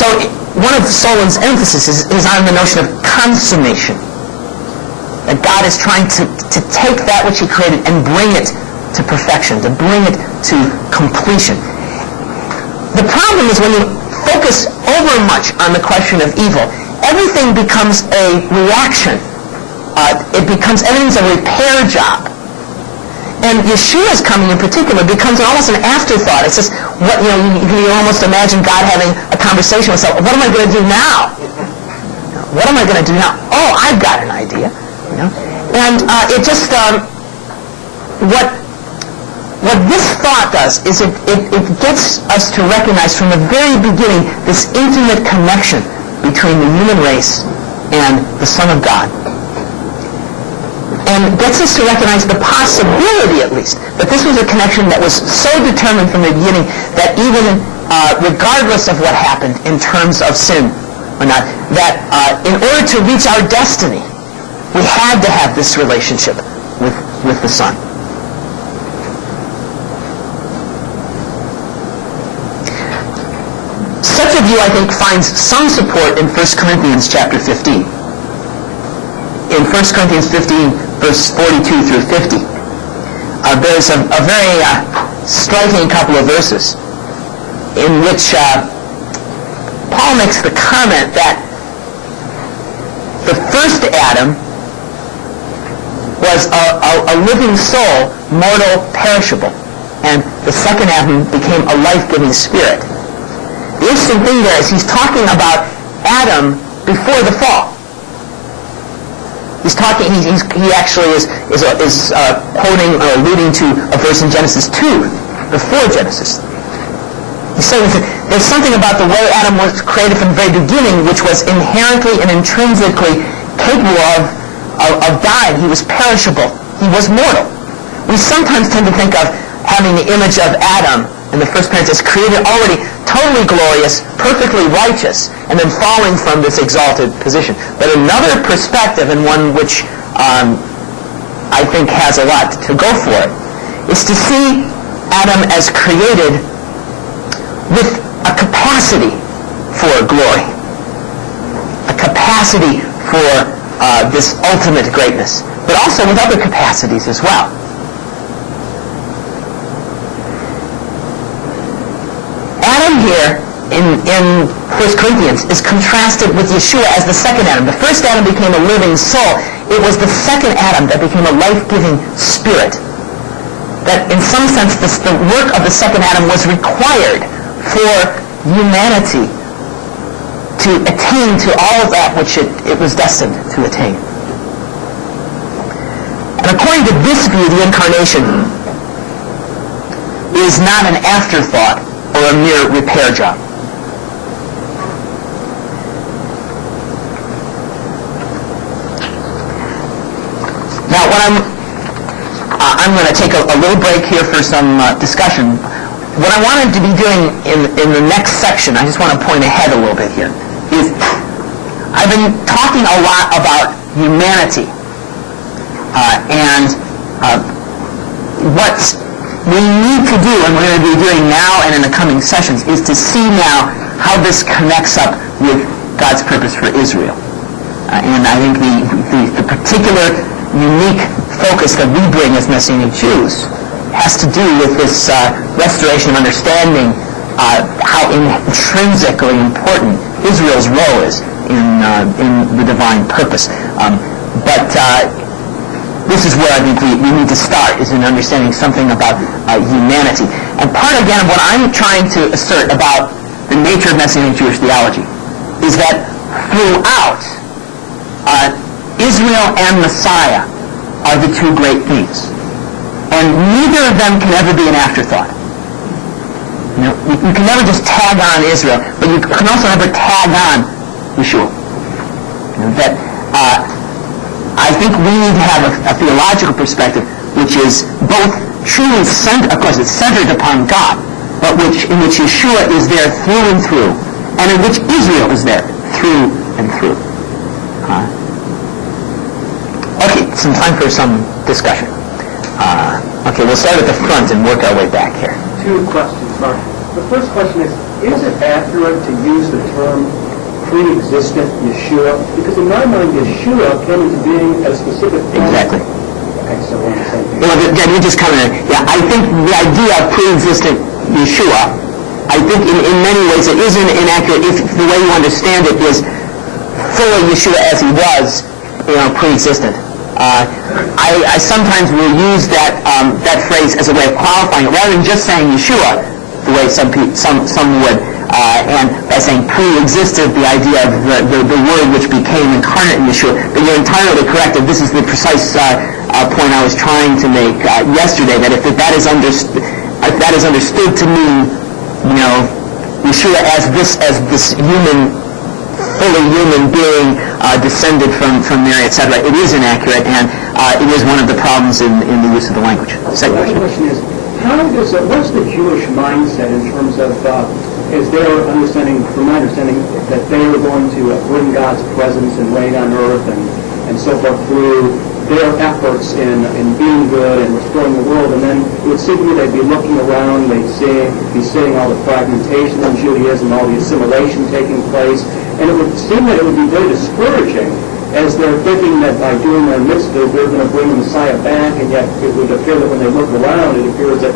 so one of Solon's emphasis is on the notion of consummation. That God is trying to take that which he created and bring it to perfection, to bring it to completion. The problem is when you focus over much on the question of evil, everything becomes a reaction. Everything's a repair job. And Yeshua's coming in particular becomes almost an afterthought. It's just, you almost imagine God having a conversation with himself. What am I going to do now? What am I going to do now? Oh, I've got an idea. And it just, what this thought does is it gets us to recognize from the very beginning this intimate connection between the human race and the Son of God. And gets us to recognize the possibility, at least, that this was a connection that was so determined from the beginning that even regardless of what happened in terms of sin or not, that in order to reach our destiny, we had to have this relationship with the Son. Such a view, I think, finds some support in 1 Corinthians chapter 15. In 1 Corinthians 15, verse 42 through 50, there's a very striking couple of verses in which Paul makes the comment that the first Adam was a living soul, mortal, perishable, and the second Adam became a life-giving spirit. The interesting thing there is he's talking about Adam before the fall. He's talking. He actually is quoting or alluding to a verse in Genesis 2, before Genesis. He's saying that there's something about the way Adam was created from the very beginning, which was inherently and intrinsically capable of dying. He was perishable. He was mortal. We sometimes tend to think of having the image of Adam in the first parents as created already totally glorious, perfectly righteous, and then falling from this exalted position. But another perspective, and one which I think has a lot to go for it, is to see Adam as created with a capacity for glory, a capacity for this ultimate greatness, but also with other capacities as well. Adam here in 1 Corinthians is contrasted with Yeshua as the second Adam. The first Adam became a living soul. It was the second Adam that became a life-giving spirit. That in some sense the work of the second Adam was required for humanity to attain to all of that which it was destined to attain. And according to this view, the incarnation is not an afterthought or a mere repair job. Now, I'm going to take a little break here for some discussion. What I wanted to be doing in the next section, I just want to point ahead a little bit here, is I've been talking a lot about humanity and what we need to do, and we're going to be doing now and in the coming sessions, is to see now how this connects up with God's purpose for Israel. And I think the particular unique focus that we bring as Messianic Jews has to do with this restoration of understanding how intrinsically important Israel's role is in the divine purpose. But this is where I think we need to start, is in understanding something about humanity. And part, again, of what I'm trying to assert about the nature of Messianic Jewish theology is that throughout, Israel and Messiah are the two great themes. And neither of them can ever be an afterthought. You can never just tag on Israel, but you can also never tag on Yeshua. I think we need to have a theological perspective which is both truly centered, of course it's centered upon God, but in which Yeshua is there through and through, and in which Israel is there through and through. Okay, some time for some discussion. Okay, we'll start at the front and work our way back here. Two questions, Mark. The first question is it accurate to use the term pre-existent Yeshua? Because in my mind, Yeshua came into being at a specific point. Exactly. Okay, so we're on the same page. Well, you just comment. Yeah, I think the idea of pre-existent Yeshua, I think in many ways it isn't inaccurate if the way you understand it is fully Yeshua as he was, pre-existent. I sometimes will use that phrase as a way of qualifying it, rather than just saying Yeshua, the way some would, and by saying pre-existed, the idea of the word which became incarnate in Yeshua. But you're entirely correct, and this is the precise point I was trying to make yesterday, that if that is understood to mean, Yeshua as this human, fully human being descended from Mary, etc., it is inaccurate, and it is one of the problems in the use of the language. Second question is, what's the Jewish mindset in terms of, is their understanding, from my understanding, that they were going to bring God's presence and reign on earth and so forth through their efforts in being good and restoring the world, and then it would seem to me they'd be looking around, they'd be seeing all the fragmentation in Judaism, all the assimilation taking place, and it would seem that it would be very discouraging as they're thinking that by doing their mitzvahs they're going to bring the Messiah back, and yet it would appear that when they look around it appears that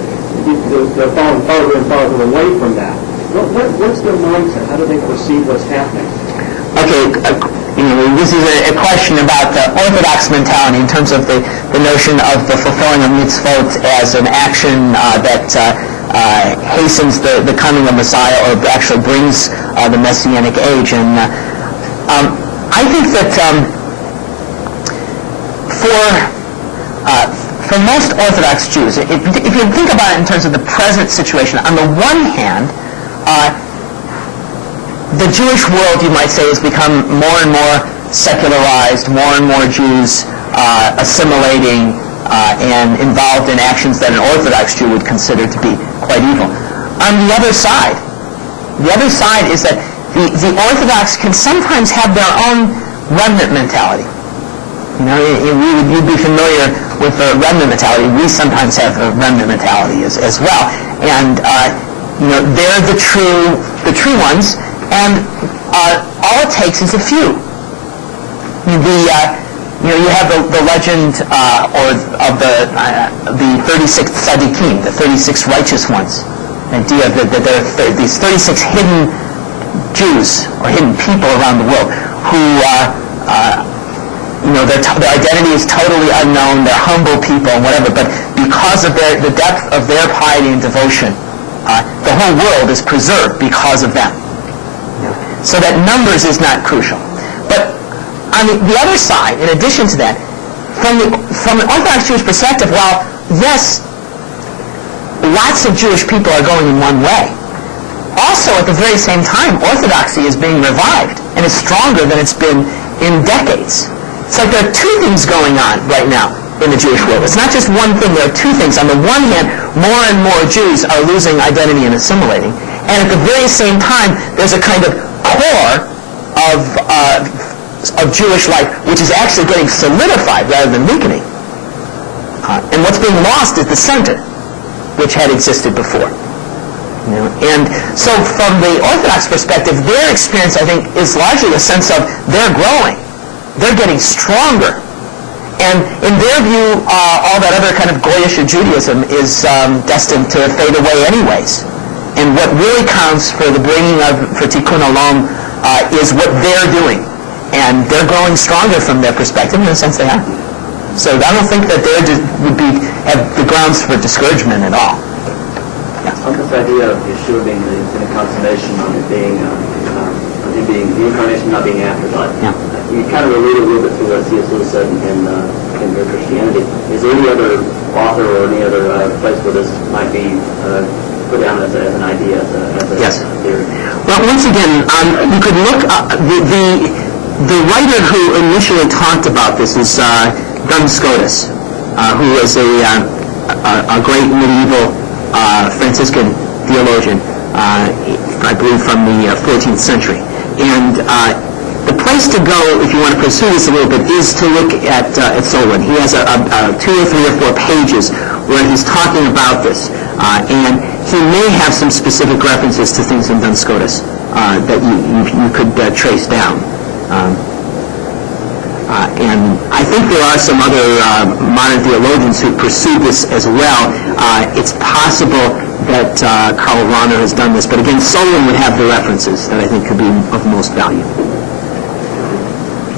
they're falling farther and farther away from that. What's their mindset? How do they perceive what's happening? Okay, this is a question about the Orthodox mentality in terms of the notion of the fulfilling of mitzvot as an action that hastens the coming of Messiah, or actually brings the Messianic age. And I think that for most Orthodox Jews, if you think about it in terms of the present situation, on the one hand, the Jewish world, you might say, has become more and more secularized, more and more Jews assimilating and involved in actions that an Orthodox Jew would consider to be quite evil. On the other side is that the Orthodox can sometimes have their own remnant mentality. You'd be familiar with the remnant mentality. We sometimes have a remnant mentality as well, and they're the true ones. And all it takes is a few. You have the legend of the 36th Tzaddikim, the 36 righteous ones. The idea that there are these 36 hidden Jews or hidden people around the world who, their identity is totally unknown. They're humble people and whatever, but because of the depth of their piety and devotion, the whole world is preserved because of them. So that numbers is not crucial. But on the other side, in addition to that, from an Orthodox Jewish perspective, while yes, lots of Jewish people are going in one way, also at the very same time, Orthodoxy is being revived and is stronger than it's been in decades. It's like there are two things going on right now in the Jewish world. It's not just one thing, there are two things. On the one hand, more and more Jews are losing identity and assimilating, and at the very same time, there's a kind of core of Jewish life which is actually getting solidified rather than weakening. And what's being lost is the center, which had existed before. And so from the Orthodox perspective, their experience, I think, is largely a sense of they're growing. They're getting stronger. And in their view, all that other kind of Goyish Judaism is destined to fade away anyways. And what really counts for the bringing of, for Tikkun Olam, is what they're doing. And they're growing stronger from their perspective, in a sense they are. So I don't think that they would have the grounds for discouragement at all. Yeah. On this idea of Yeshua being the consummation, on it being the incarnation, not being afterlife, you kind of alluded a little bit to what C.S. Lewis said in Kinzer Christianity. Is there any other author or any other place where this might be put down as an idea, as a yes. theory? Well, once again, you could look the writer who initially talked about this is Duns Scotus, who was a great medieval Franciscan theologian, I believe from the 14th century. And the place to go, if you want to pursue this a little bit, is to look at Solon. He has 2 or 3 or 4 pages where he's talking about this. And he may have some specific references to things in Duns Scotus that you could trace down. And I think there are some other modern theologians who pursue this as well. It's possible that Karl Rahner has done this, but again, Solon would have the references that I think could be of most value.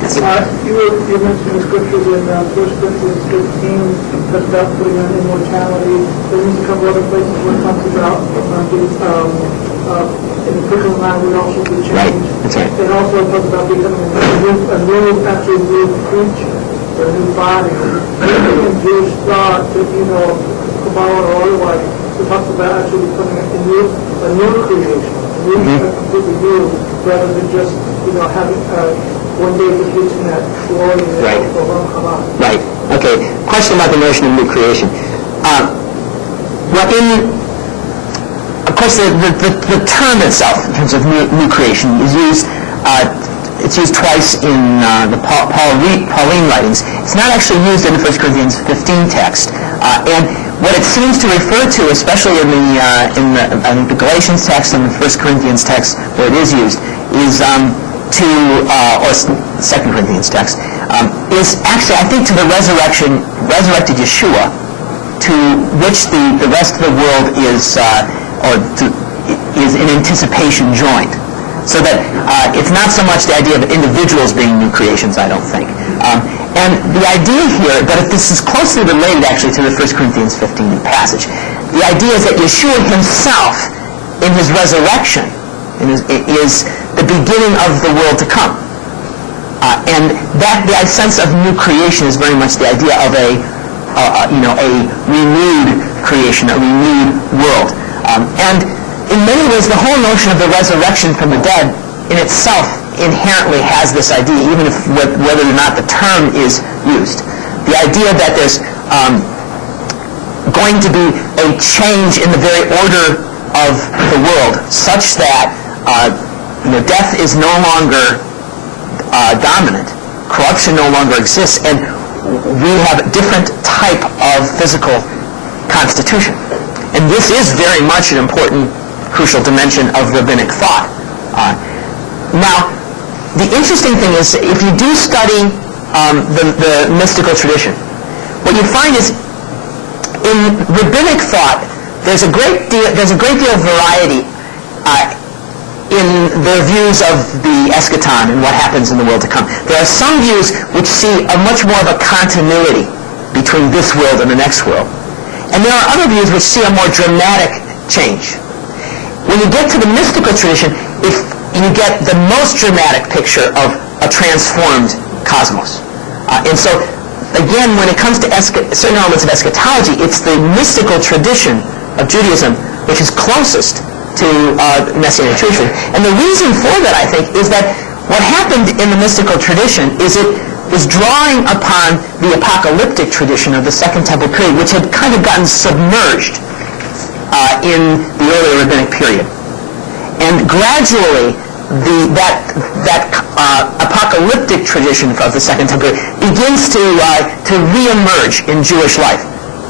Yes. You mentioned the scriptures in 1 Corinthians 15 that's about putting on immortality. There's a couple other places where it talks about in the physical mind we also be changed. Right, that's right. It also talks about becoming a new creature, a new body. In Jewish thought, Kabbalah or otherwise, it talks about actually becoming a new creation, completely new, rather than just having one day just reaching that glory and right. Kabbalah. Right. Okay. Question about the notion of new creation. Of course, the term itself, in terms of new creation, is used. It's used twice in the Pauline writings. It's not actually used in the 1 Corinthians 15 text, and what it seems to refer to, especially in the Galatians text and the 1 Corinthians text, where it is used, is or 2 Corinthians text, is actually, I think, to the resurrected Yeshua, to which the rest of the world is in anticipation joined. So that it's not so much the idea of individuals being new creations, I don't think. And the idea here, but if this is closely related actually to the 1 Corinthians 15 passage, the idea is that Yeshua himself, in his resurrection, is the beginning of the world to come. And that the sense of new creation is very much the idea of a renewed creation, a renewed world. And in many ways, the whole notion of the resurrection from the dead in itself inherently has this idea, even if whether or not the term is used. The idea that there's going to be a change in the very order of the world, such that death is no longer dominant, corruption no longer exists, and we have a different type of physical constitution. And this is very much an important, crucial dimension of rabbinic thought. Now, the interesting thing is, if you do study the mystical tradition, what you find is, in rabbinic thought, there's a great deal of variety in their views of the eschaton and what happens in the world to come. There are some views which see a much more of a continuity between this world and the next world. And there are other views which see a more dramatic change. When you get to the mystical tradition, you get the most dramatic picture of a transformed cosmos. And so, again, when it comes to certain elements of eschatology, it's the mystical tradition of Judaism which is closest to Messianic tradition. And the reason for that, I think, is that what happened in the mystical tradition is it was drawing upon the apocalyptic tradition of the Second Temple period, which had kind of gotten submerged in the earlier rabbinic period. And gradually, that apocalyptic tradition of the Second Temple period begins to reemerge in Jewish life.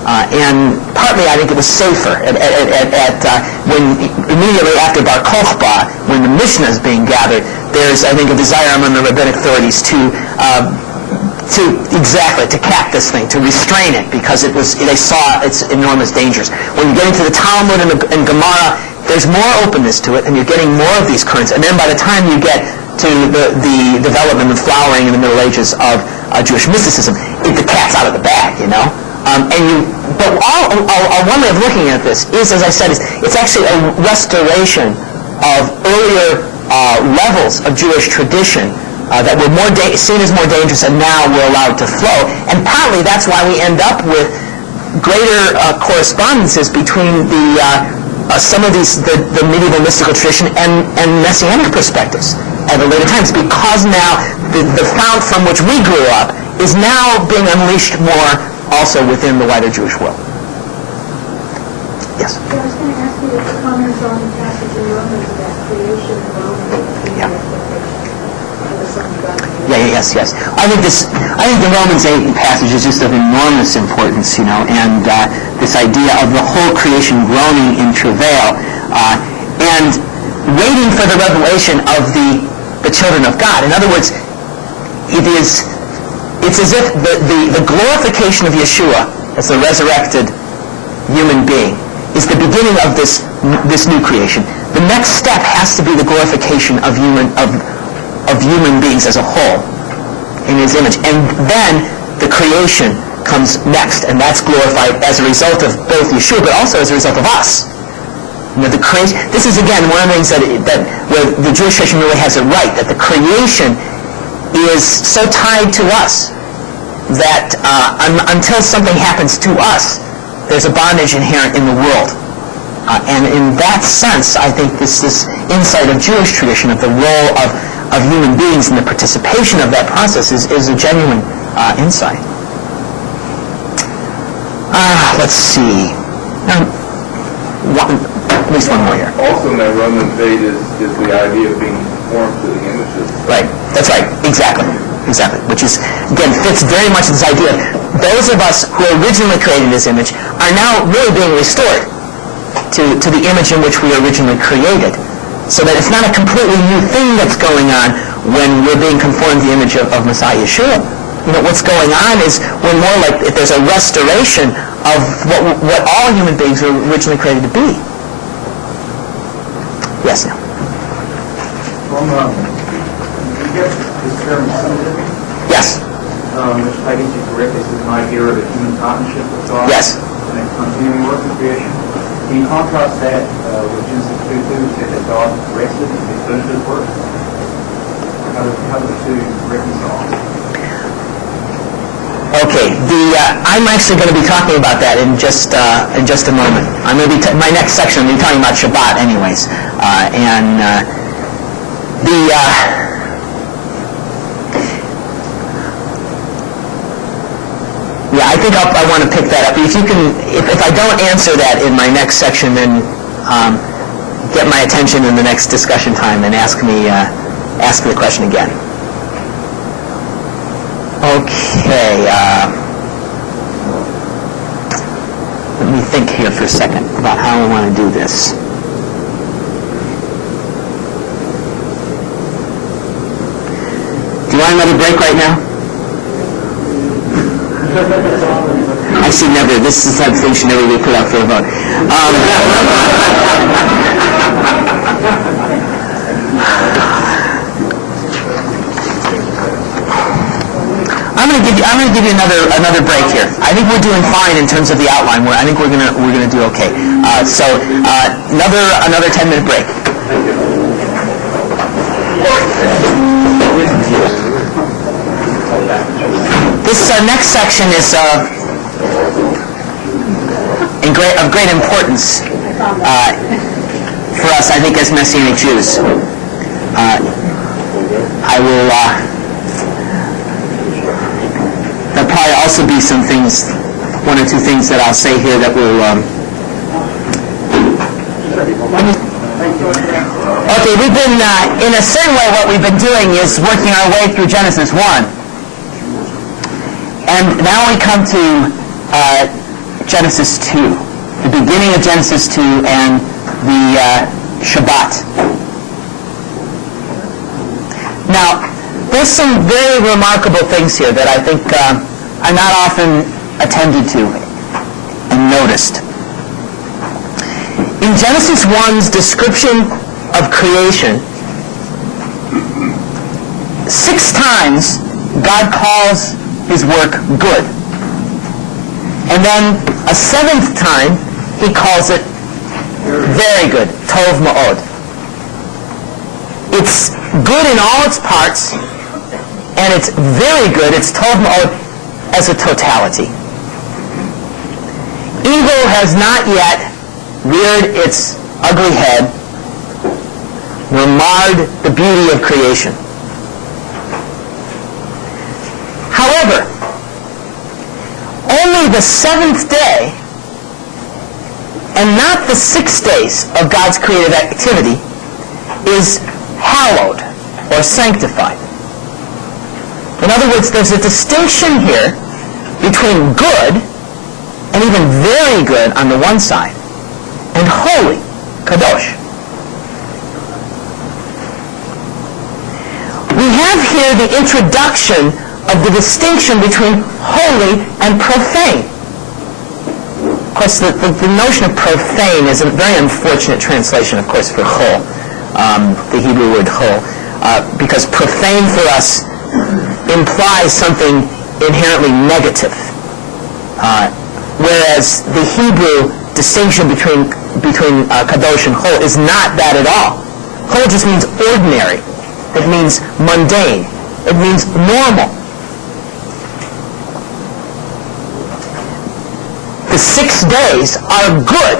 And partly, I think it was safer when immediately after Bar Kokhba, when the Mishnah is being gathered, there's, I think, a desire among the rabbinic authorities to cap this thing, to restrain it, because they saw its enormous dangers. When you get into the Talmud and Gemara, there's more openness to it, and you're getting more of these currents. And then by the time you get to the development and flowering in the Middle Ages of Jewish mysticism, the cat's out of the bag, But one way of looking at this is, as I said, it's actually a restoration of earlier levels of Jewish tradition that were seen as more dangerous and now were allowed to flow. And partly that's why we end up with greater correspondences between some of the medieval mystical tradition and Messianic perspectives at the later times, because now the fount from which we grew up is now being unleashed more also within the wider Jewish world. Yes? I was going to ask you to comment on the passage in Romans about creation of Romans. Yeah. Yes. I think the Romans 8 passage is just of enormous importance, and this idea of the whole creation groaning in travail, and waiting for the revelation of the children of God. In other words, it's as if the glorification of Yeshua as the resurrected human being is the beginning of this new creation. The next step has to be the glorification of human beings as a whole in His image, and then the creation comes next, and that's glorified as a result of both Yeshua, but also as a result of us. The creation. This is again one of the things that where the Jewish tradition really has it right, that the creation is so tied to us that until something happens to us, there's a bondage inherent in the world. And in that sense, I think this insight of Jewish tradition, of the role of human beings and the participation of that process is a genuine insight. Let's see. At least one more here. Also in that Romans 8 is the idea of being conformed to the images. Right. That's right. Exactly. Which is, again, fits very much this idea. Those of us who originally created this image are now really being restored to the image in which we originally created. So that it's not a completely new thing that's going on when we're being conformed to the image of Messiah Yeshua. What's going on is we're more like if there's a restoration of what all human beings were originally created to be. Yes, now. You get this term scientific? Yes. Which I get you correct, this is an idea of a human partnership with God. Yes. And a continuing work of creation. Can you contrast that with Genesis 2:2, said that God rested and He finished His work? How do the two reconcile? Okay. I'm actually going to be talking about that in just a moment. I'm going to be my next section. I'm going to be talking about Shabbat, anyways, Yeah, I think I want to pick that up. If I don't answer that in my next section, then get my attention in the next discussion time and ask me the question again. Okay. Let me think here for a second about how I want to do this. Do you want another break right now? Actually, never. This is the type of thing should never be put up for a vote. I'm going to give you another break here. I think we're doing fine in terms of the outline. I think we're gonna do okay. So another 10-minute break. This next section is of great importance for us, I think, as Messianic Jews. There'll probably also be some things, one or two things that I'll say here that will... Okay, we've been, in a certain way, what we've been doing is working our way through Genesis 1. And now we come to Genesis 2, the beginning of Genesis 2 and the Shabbat. Now, there's some very remarkable things here that I think are not often attended to and noticed. In Genesis 1's description of creation, 6 times God calls His work good. And then a 7th time, He calls it very good, tov ma'od. It's good in all its parts, and it's very good, it's tov ma'od as a totality. Evil has not yet reared its ugly head nor marred the beauty of creation. However, only the 7th day, and not the 6 days of God's creative activity, is hallowed or sanctified. In other words, there's a distinction here between good and even very good on the one side and holy, kadosh. We have here the introduction of the distinction between holy and profane. Of course, the notion of profane is a very unfortunate translation, of course, for chol, the Hebrew word chol, because profane for us implies something inherently negative, whereas the Hebrew distinction between kadosh and chol is not that at all. Chol just means ordinary. It means mundane. It means normal. The 6 days are good,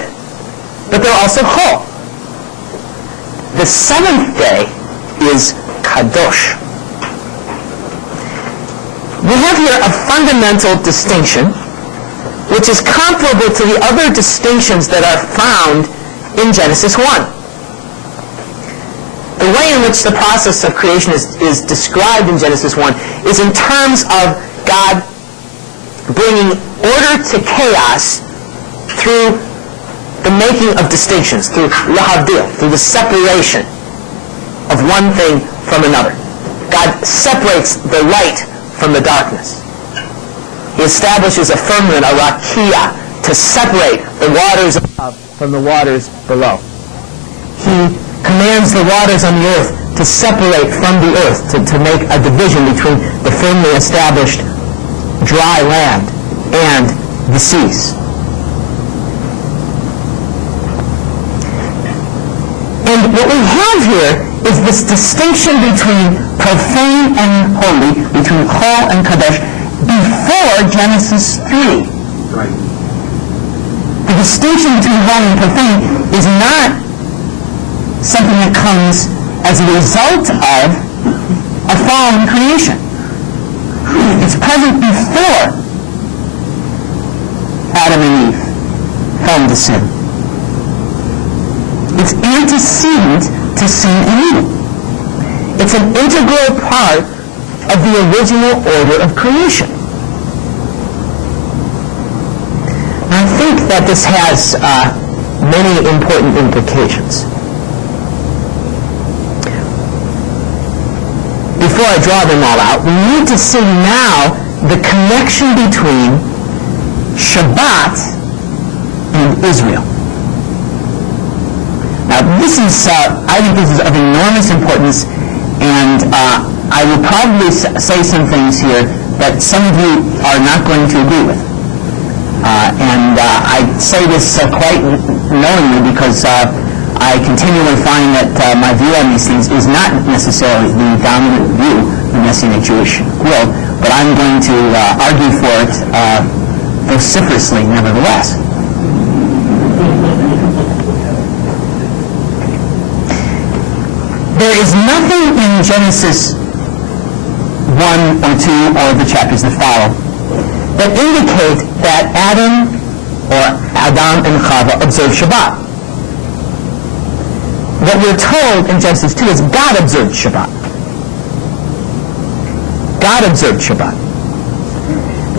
but they're also chol. The 7th day is kadosh. We have here a fundamental distinction which is comparable to the other distinctions that are found in Genesis 1. The way in which the process of creation is described in Genesis 1 is in terms of God bringing order to chaos through the making of distinctions, through lahavdil, through the separation of one thing from another. God separates the light from the darkness. He establishes a firmament, a rakia, to separate the waters above from the waters below. He commands the waters on the earth to separate from the earth, to make a division between the firmly established dry land and the seas. And what we have here is this distinction between profane and holy, between chol and kadosh, before Genesis 3. Right. The distinction between holy and profane is not something that comes as a result of a fallen creation. It's present before Adam and Eve fell into sin. It's antecedent to sin and evil. It's an integral part of the original order of creation. I think that this has many important implications. Before I draw them all out, we need to see now the connection between Shabbat and Israel. Now, this is, I think this is of enormous importance, and I will probably say some things here that some of you are not going to agree with. And I say this quite knowingly because I continually find that my view on these things is not necessarily the dominant view of the Messianic Jewish world, but I'm going to argue for it vociferously nevertheless. There is nothing in Genesis 1 or 2 or the chapters that follow that indicate that Adam and Chava observed Shabbat. What we're told in Genesis 2 is God observed Shabbat. God observed Shabbat.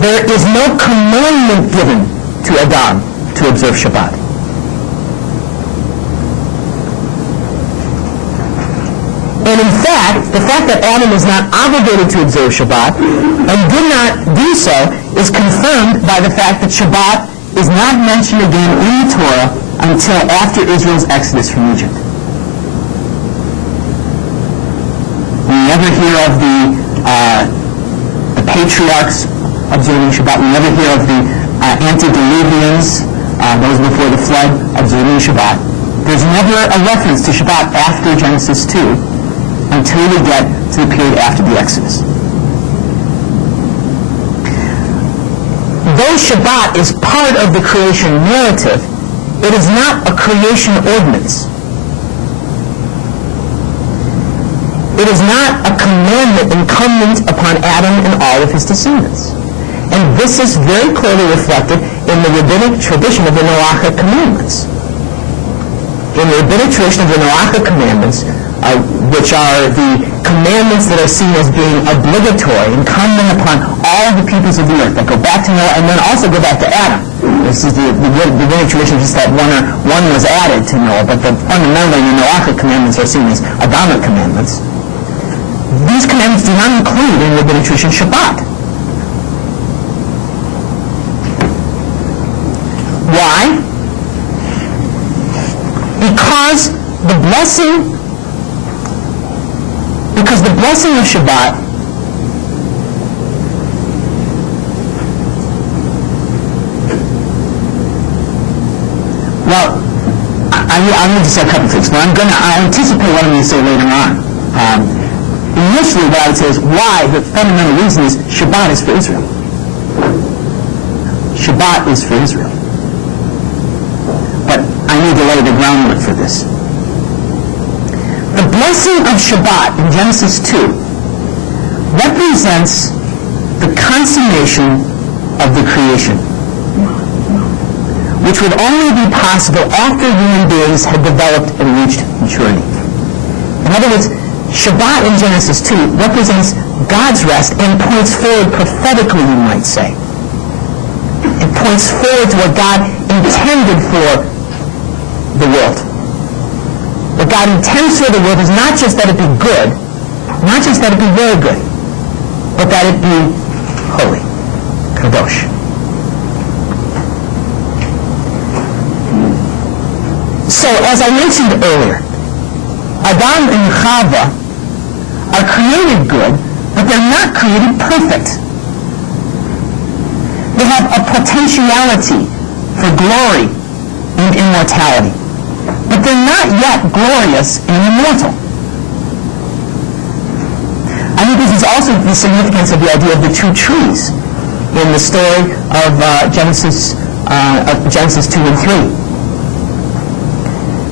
There is no commandment given to Adam to observe Shabbat. And in fact, the fact that Adam is not obligated to observe Shabbat and did not do so is confirmed by the fact that Shabbat is not mentioned again in the Torah until after Israel's exodus from Egypt. We never hear of the patriarchs observing Shabbat. We never hear of the antediluvians, those before the flood, observing Shabbat. There's never a reference to Shabbat after Genesis 2 until we get to the period after the Exodus. Though Shabbat is part of the creation narrative, it is not a creation ordinance. It is not a commandment incumbent upon Adam and all of his descendants. And this is very clearly reflected in the rabbinic tradition of the Noachic commandments. in the rabbinic tradition of the Noachic commandments, which are the commandments that are seen as being obligatory, incumbent upon all the peoples of the earth, that go back to Noah and then also go back to Adam. This is the rabbinic tradition, just that one was added to Noah, but fundamentally the Noachic commandments are seen as Adamic commandments. These commandments do not include in the rabbinic tradition Shabbat. Why? Because the blessing of Shabbat I'm going to say a couple things, but I anticipate what I'm going to say later on. Initially, what I would say is why the fundamental reason is Shabbat is for Israel. Shabbat is for Israel. But I need to lay the groundwork for this. The blessing of Shabbat in Genesis 2 represents the consummation of the creation, which would only be possible after human beings had developed and reached maturity. In other words, Shabbat in Genesis 2 represents God's rest and points forward prophetically, you might say. It points forward to what God intended for the world. What God intends for the world is not just that it be good, not just that it be very good, but that it be holy, kadosh. So, as I mentioned earlier, Adam and Chava are created good, but they're not created perfect. They have a potentiality for glory and immortality, but they're not yet glorious and immortal. I think this is also the significance of the idea of the two trees in the story of Genesis 2 and 3.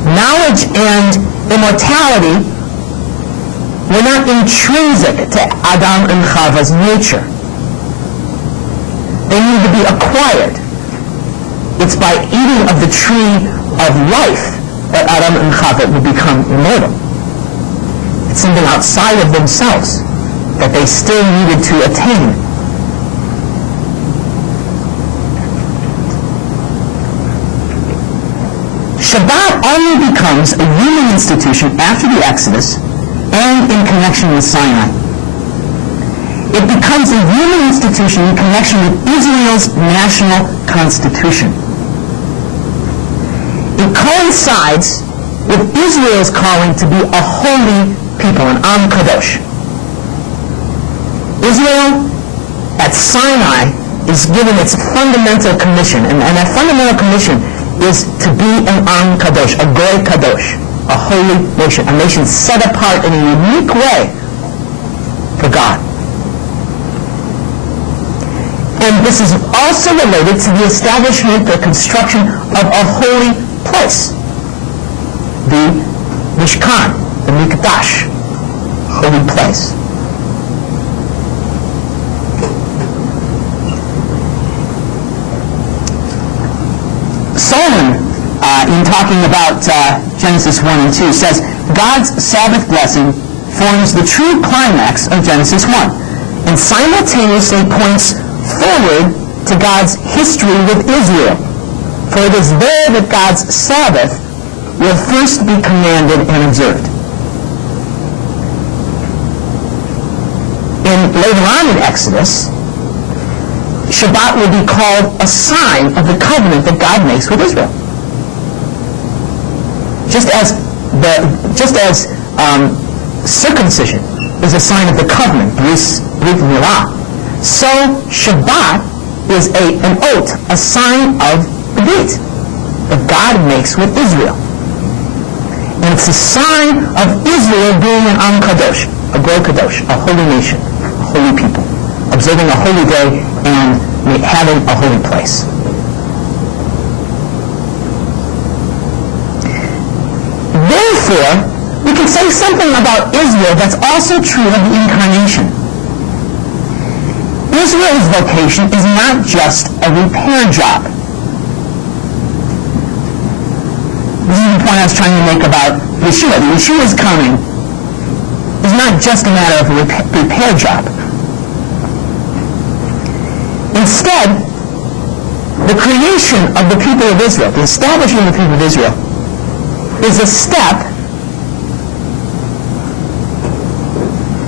Knowledge and immortality were not intrinsic to Adam and Chava's nature. They need to be acquired. It's by eating of the tree of life that Adam and Chava would become immortal. It's something outside of themselves that they still needed to attain. Shabbat only becomes a human institution after the Exodus and in connection with Sinai. It becomes a human institution in connection with Israel's national constitution. It coincides with Israel's calling to be a holy people, an Am Kadosh. Israel at Sinai is given its fundamental commission, and that fundamental commission is to be an Am Kadosh, a Goy Kadosh, a holy nation, a nation set apart in a unique way for God. And this is also related to the establishment, the construction of a holy place, the Mishkan, the Mikdash, holy place. Solomon, in talking about Genesis 1 and 2, says, God's Sabbath blessing forms the true climax of Genesis 1 and simultaneously points forward to God's history with Israel. For it is there that God's Sabbath will first be commanded and observed. And later on in Exodus, Shabbat will be called a sign of the covenant that God makes with Israel. Just as circumcision is a sign of the covenant, bris milah, so Shabbat is an oath, a sign of the brit that God makes with Israel. And it's a sign of Israel being an Am Kadosh, a Goy Kadosh, a holy nation, a holy people, observing a holy day and having a holy place. Therefore, we can say something about Israel that's also true of the incarnation. Israel's vocation is not just a repair job. This is point I was trying to make about Yeshua. Yeshua's coming is not just a matter of a repair job. Instead, the creation of the people of Israel, the establishment of the people of Israel, is a step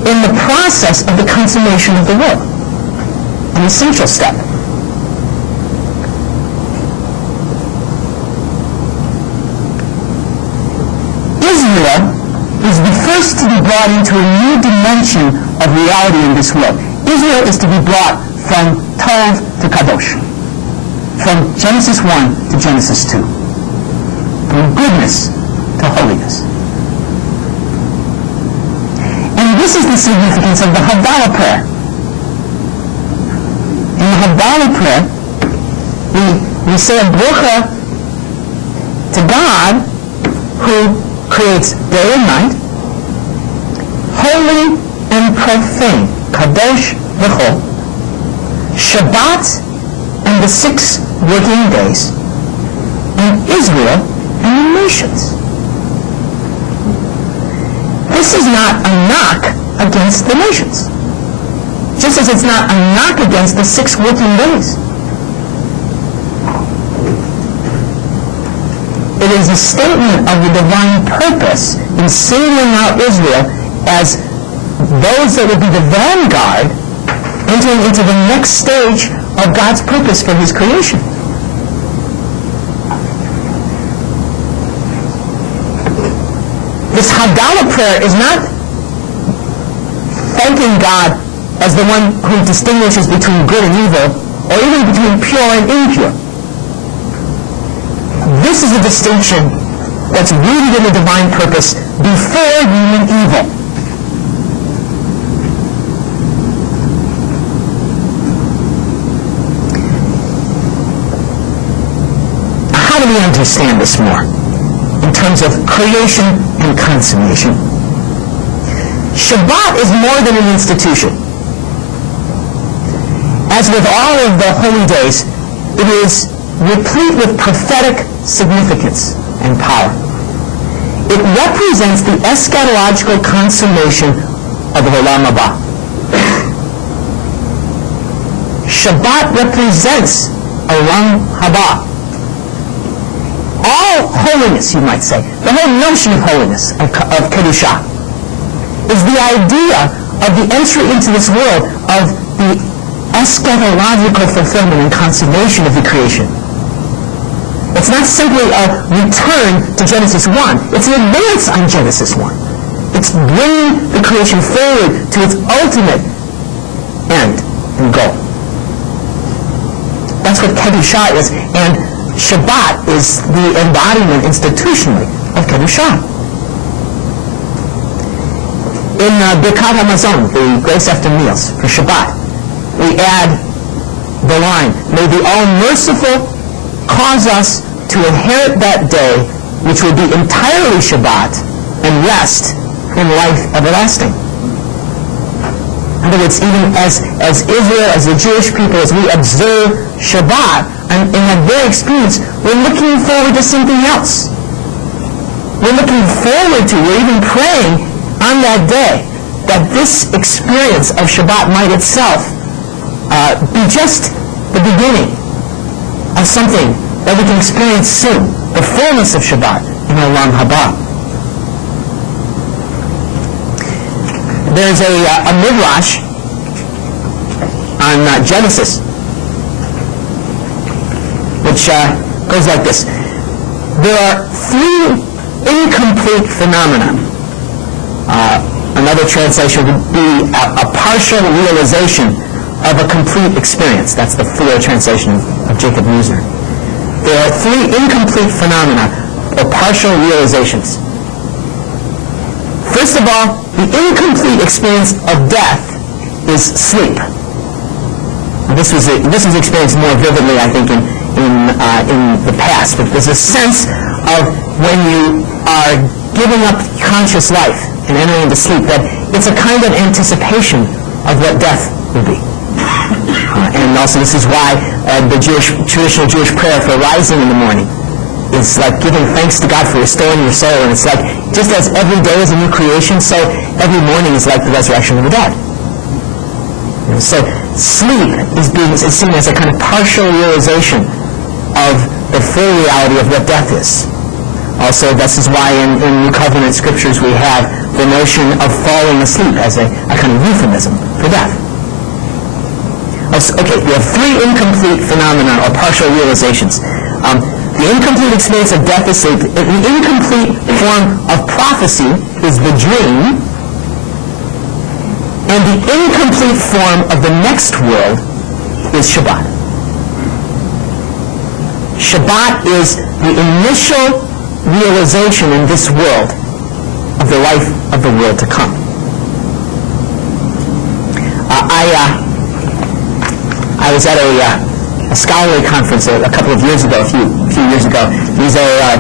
in the process of the consummation of the world, an essential step. Israel is the first to be brought into a new dimension of reality in this world. Israel is to be brought from Tov to Kadosh, from Genesis 1 to Genesis 2, from goodness to holiness. And this is the significance of the Havdalah prayer. In the Havdalah prayer, we say a bracha to God who creates day and night, holy and profane, Kadosh v'chol, Shabbat and the 6 working days, and Israel and the nations. This is not a knock against the nations, just as it's not a knock against the 6 working days. It is a statement of the divine purpose in singling out Israel as those that would be the vanguard entering into the next stage of God's purpose for His creation. This Havdalah prayer is not thanking God as the one who distinguishes between good and evil, or even between pure and impure. This is a distinction that's rooted in the divine purpose before human evil. How do we understand this more in terms of creation and consummation? Shabbat is more than an institution. As with all of the holy days, it is replete with prophetic significance and power. It represents the eschatological consummation of the Olam Haba. Shabbat represents Olam Haba. All holiness, you might say, the whole notion of holiness, of Kedusha, is the idea of the entry into this world of the eschatological fulfillment and consummation of the creation. It's not simply a return to Genesis 1. It's an advance on Genesis 1. It's bringing the creation forward to its ultimate end and goal. That's what Kedusha is, and Shabbat is the embodiment institutionally of Kedusha. In Birkat HaMazon, the grace after meals for Shabbat, we add the line, may the All-Merciful cause us to inherit that day which will be entirely Shabbat and rest in life everlasting. In other words, even as Israel, as the Jewish people, as we observe Shabbat, and in that very experience, we're looking forward to something else. We're looking forward to, we're even praying on that day that this experience of Shabbat might itself be just the beginning of something that we can experience soon, the fullness of Shabbat in Olam Haba. There's a midrash on Genesis, which goes like this. There are 3 incomplete phenomena. Another translation would be a partial realization of a complete experience. That's the Fuller translation of Jacob Musner. There are 3 incomplete phenomena, or partial realizations. First of all, the incomplete experience of death is sleep. This was experienced more vividly, I think, in the past. But there's a sense of when you are giving up conscious life and entering into sleep, that it's a kind of anticipation of what death will be. And also this is why the traditional Jewish prayer for rising in the morning is like giving thanks to God for restoring your soul, and it's like, just as every day is a new creation, so every morning is like the resurrection of the dead. So sleep is seen as a kind of partial realization of the full reality of what death is. Also, this is why in New Covenant scriptures we have the notion of falling asleep as a kind of euphemism for death. Okay, we have three incomplete phenomena or partial realizations. The incomplete experience of death is sleep. The incomplete form of prophecy is the dream. And the incomplete form of the next world is Shabbat. Shabbat is the initial realization in this world of the life of the world to come. I was at a scholarly conference a couple of years ago, a few years ago. These are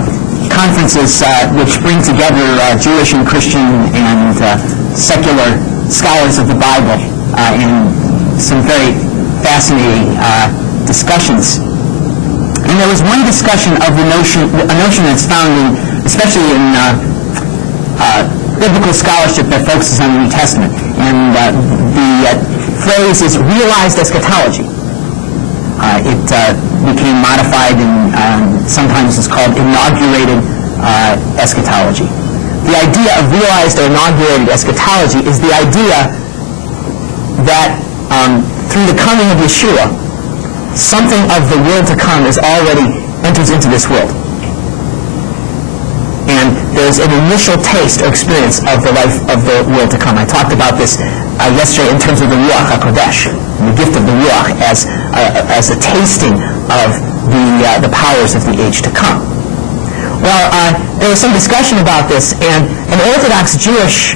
conferences which bring together Jewish and Christian and secular scholars of the Bible in some very fascinating discussions. And there was one discussion of a notion that's found in, especially in biblical scholarship that focuses on the New Testament. And the phrase is realized eschatology. It became modified and sometimes is called inaugurated eschatology. The idea of realized or inaugurated eschatology is the idea that through the coming of Yeshua, something of the world to come enters into this world. And there's an initial taste or experience of the life of the world to come. I talked about this yesterday in terms of the Ruach HaKodesh, the gift of the Ruach as a tasting of the powers of the age to come. Well, there was some discussion about this, and an Orthodox Jewish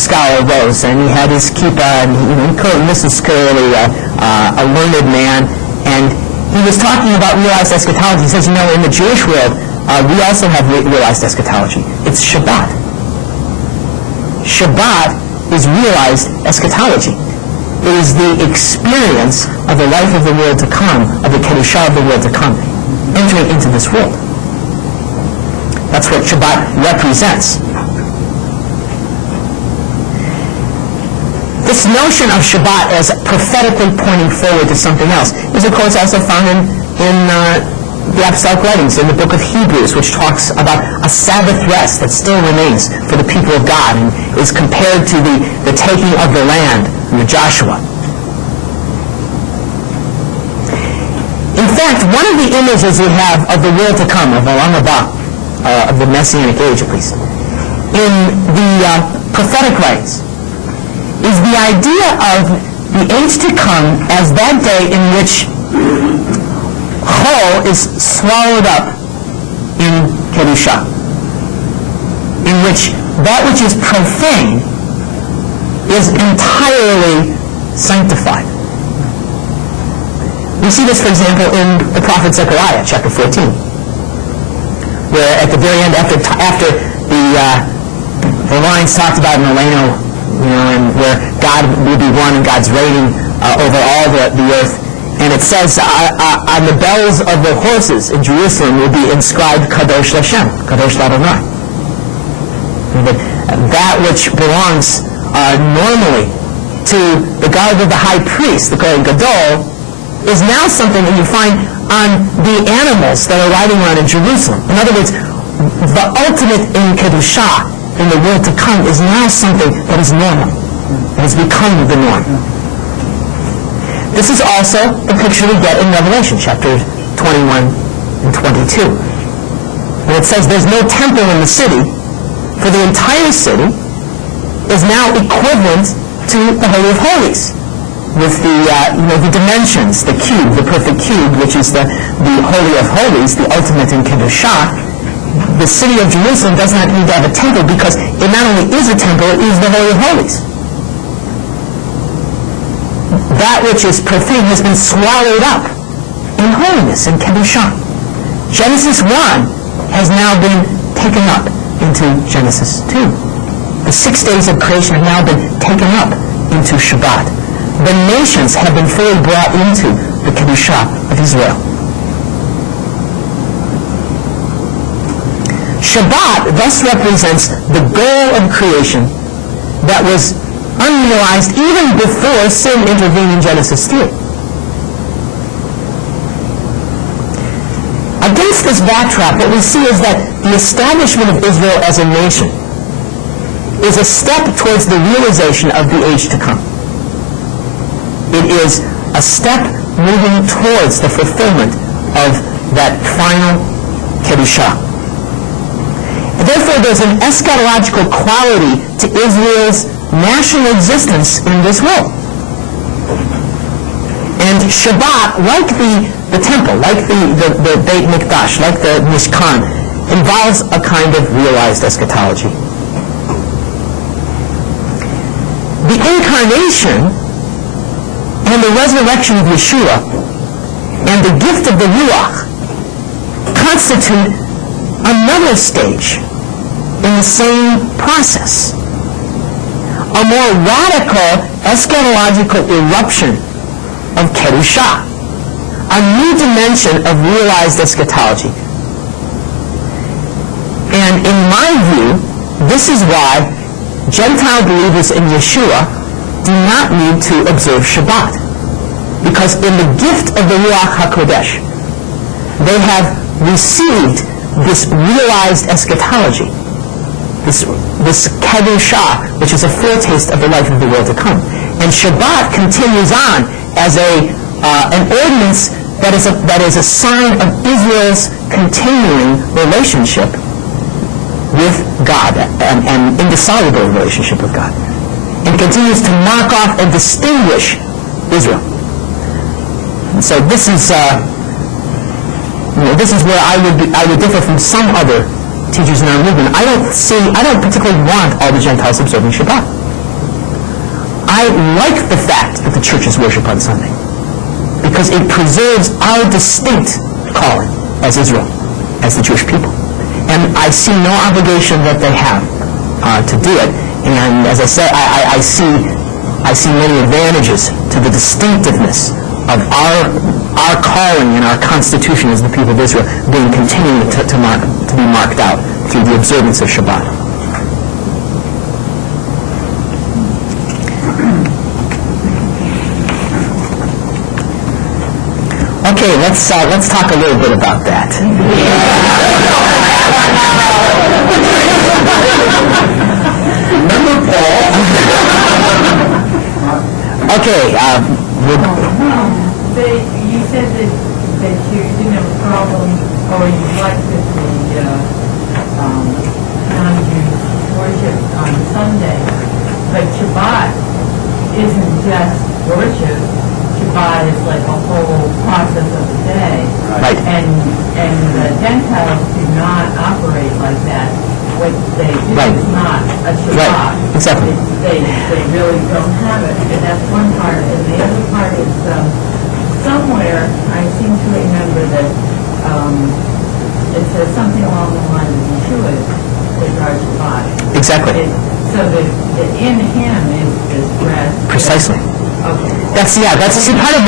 scholar rose, and he had his kippah, and this is clearly a learned man, and he was talking about realized eschatology. He says, in the Jewish world, we also have realized eschatology. It's Shabbat. Shabbat is realized eschatology. It is the experience of the life of the world to come, of the Kedushah of the world to come, entering into this world. That's what Shabbat represents. This notion of Shabbat as prophetically pointing forward to something else is, of course, also found in the apostolic writings, in the book of Hebrews, which talks about a Sabbath rest that still remains for the people of God and is compared to the taking of the land with Joshua. In fact, one of the images we have of the world to come, of Olam Haba, of the Messianic age at least, in the prophetic writings, is the idea of the age to come as that day in which Chol is swallowed up in Kedushah, in which that which is profane is entirely sanctified. We see this, for example, in the prophet Zechariah, chapter 14, where at the very end, after the lines talked about in Eleno, and where God will be one and God's reigning over all the earth, and it says on the bells of the horses in Jerusalem will be inscribed Kadosh Lashem, Kadosh Ladonai. That which belongs normally to the garb of the high priest, the Kohen Gadol, is now something that you find on the animals that are riding around in Jerusalem. In other words, the ultimate in Kedushah, in the world to come, is now something that is normal. It has become the norm. This is also the picture we get in Revelation, chapter 21 and 22. When it says there's no temple in the city, for the entire city is now equivalent to the Holy of Holies, with the dimensions, the cube, the perfect cube, which is the Holy of Holies, the ultimate in Kedushah. The city of Jerusalem does not need to have a temple because it not only is a temple, it is the Holy of Holies. That which is profane has been swallowed up in holiness, in Kedushah. Genesis 1 has now been taken up into Genesis 2. The 6 days of creation have now been taken up into Shabbat. The nations have been fully brought into the Kedushah of Israel. Shabbat thus represents the goal of creation that was unrealized even before sin intervened in Genesis 3. Against this backdrop, what we see is that the establishment of Israel as a nation is a step towards the realization of the age to come. It is a step moving towards the fulfillment of that final Kedushah. Therefore, there's an eschatological quality to Israel's national existence in this world. And Shabbat, like the temple, like the Beit Mikdash, like the Mishkan, involves a kind of realized eschatology. The incarnation and the resurrection of Yeshua and the gift of the Ruach constitute another stage in the same process. A more radical eschatological eruption of Kedushah, a new dimension of realized eschatology. And in my view, this is why Gentile believers in Yeshua do not need to observe Shabbat. Because in the gift of the Ruach HaKodesh, they have received this realized eschatology, this Kedushah, which is a foretaste of the life of the world to come. And Shabbat continues on as an ordinance that is a sign of Israel's continuing relationship with God, an indissoluble relationship with God, and continues to mark off and distinguish Israel. And so this is where I would differ from some other teachers in our movement. I don't particularly want all the Gentiles observing Shabbat. I like the fact that the churches worship on Sunday because it preserves our distinct calling as Israel, as the Jewish people. And I see no obligation that they have to do it. And as I said, I see many advantages to the distinctiveness of our calling and our constitution as the people of Israel being continuing to be marked out through the observance of Shabbat. Okay, let's talk a little bit about that. Remember Paul? Okay. You said that you didn't have a problem, or you liked that the non-Jews worship on Sunday, but Shabbat isn't just worship. Shabbat is like a whole process of the day. Right. And the Gentiles do not operate like that. What they do is not a Shabbat. Right. Exactly. They really don't have it. And that's one part. And the other part is somewhere I seem to remember that it says something along the lines of Yeshua is our Shabbat. Exactly. So the in him is rest. Precisely. Okay. That's part of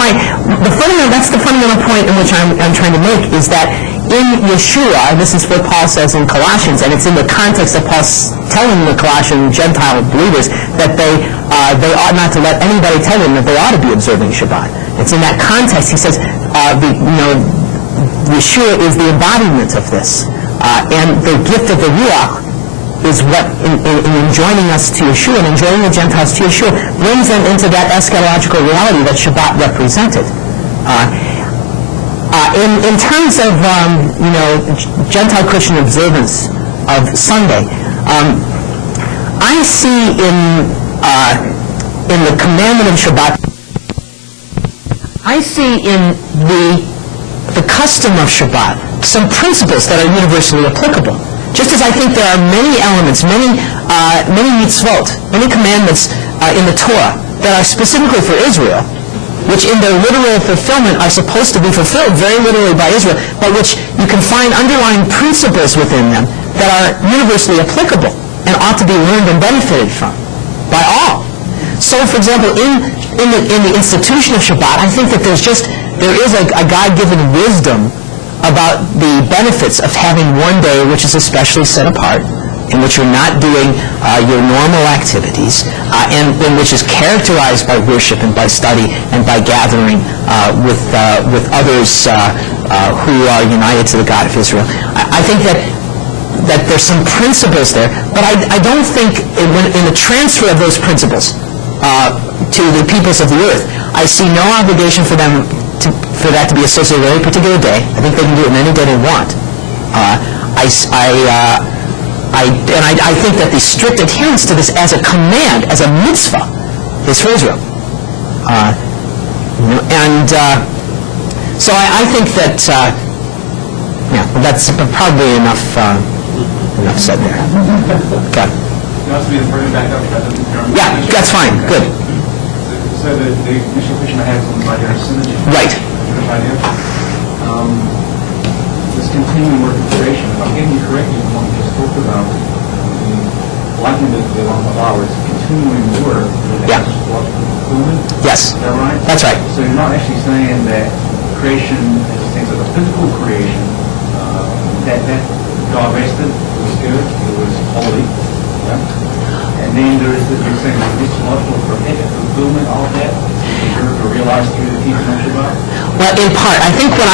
that's the fundamental point in which I'm trying to make, is that in Yeshua, and this is what Paul says in Colossians, and it's in the context of Paul telling the Colossian Gentile believers that they ought not to let anybody tell them that they ought to be observing Shabbat. It's in that context he says, Yeshua is the embodiment of this, and the gift of the Ruach is what, in enjoining us to Yeshua and enjoining the Gentiles to Yeshua, brings them into that eschatological reality that Shabbat represented. In terms of Gentile Christian observance of Sunday, I see in the commandment of Shabbat, I see in the custom of Shabbat some principles that are universally applicable. Just as I think there are many elements, many mitzvot, many commandments in the Torah that are specifically for Israel, which in their literal fulfillment are supposed to be fulfilled very literally by Israel, but which you can find underlying principles within them that are universally applicable and ought to be learned and benefited from by all. So, for example, in the institution of Shabbat, I think that there is a God-given wisdom about the benefits of having one day which is especially set apart, in which you're not doing your normal activities, and which is characterized by worship and by study and by gathering with others who are united to the God of Israel. I think that there's some principles there, but I don't think in the transfer of those principles to the peoples of the earth, I see no obligation for them for that to be associated with any particular day. I think they can do it on any day they want. I think that the strict adherence to this as a command, as a mitzvah, is for Israel. So I think that, that's probably enough said there. Okay. You want me to further back up? Yeah, that's fine. Good. So the initial question I had was on the idea of synergy. Right. This continuing work of creation, if I'm getting you correctly, what we just talked about, liking the long flowers, continuing work with logical fulfillment. Yes. Is that right? That's right. So you're not actually saying that creation, in the sense of a physical creation, that God rested, it was good, it was holy. Yeah? And then you're saying the eschatological fulfillment, all of that, to realize through the keeping of Shabbat? Well, in part, I think what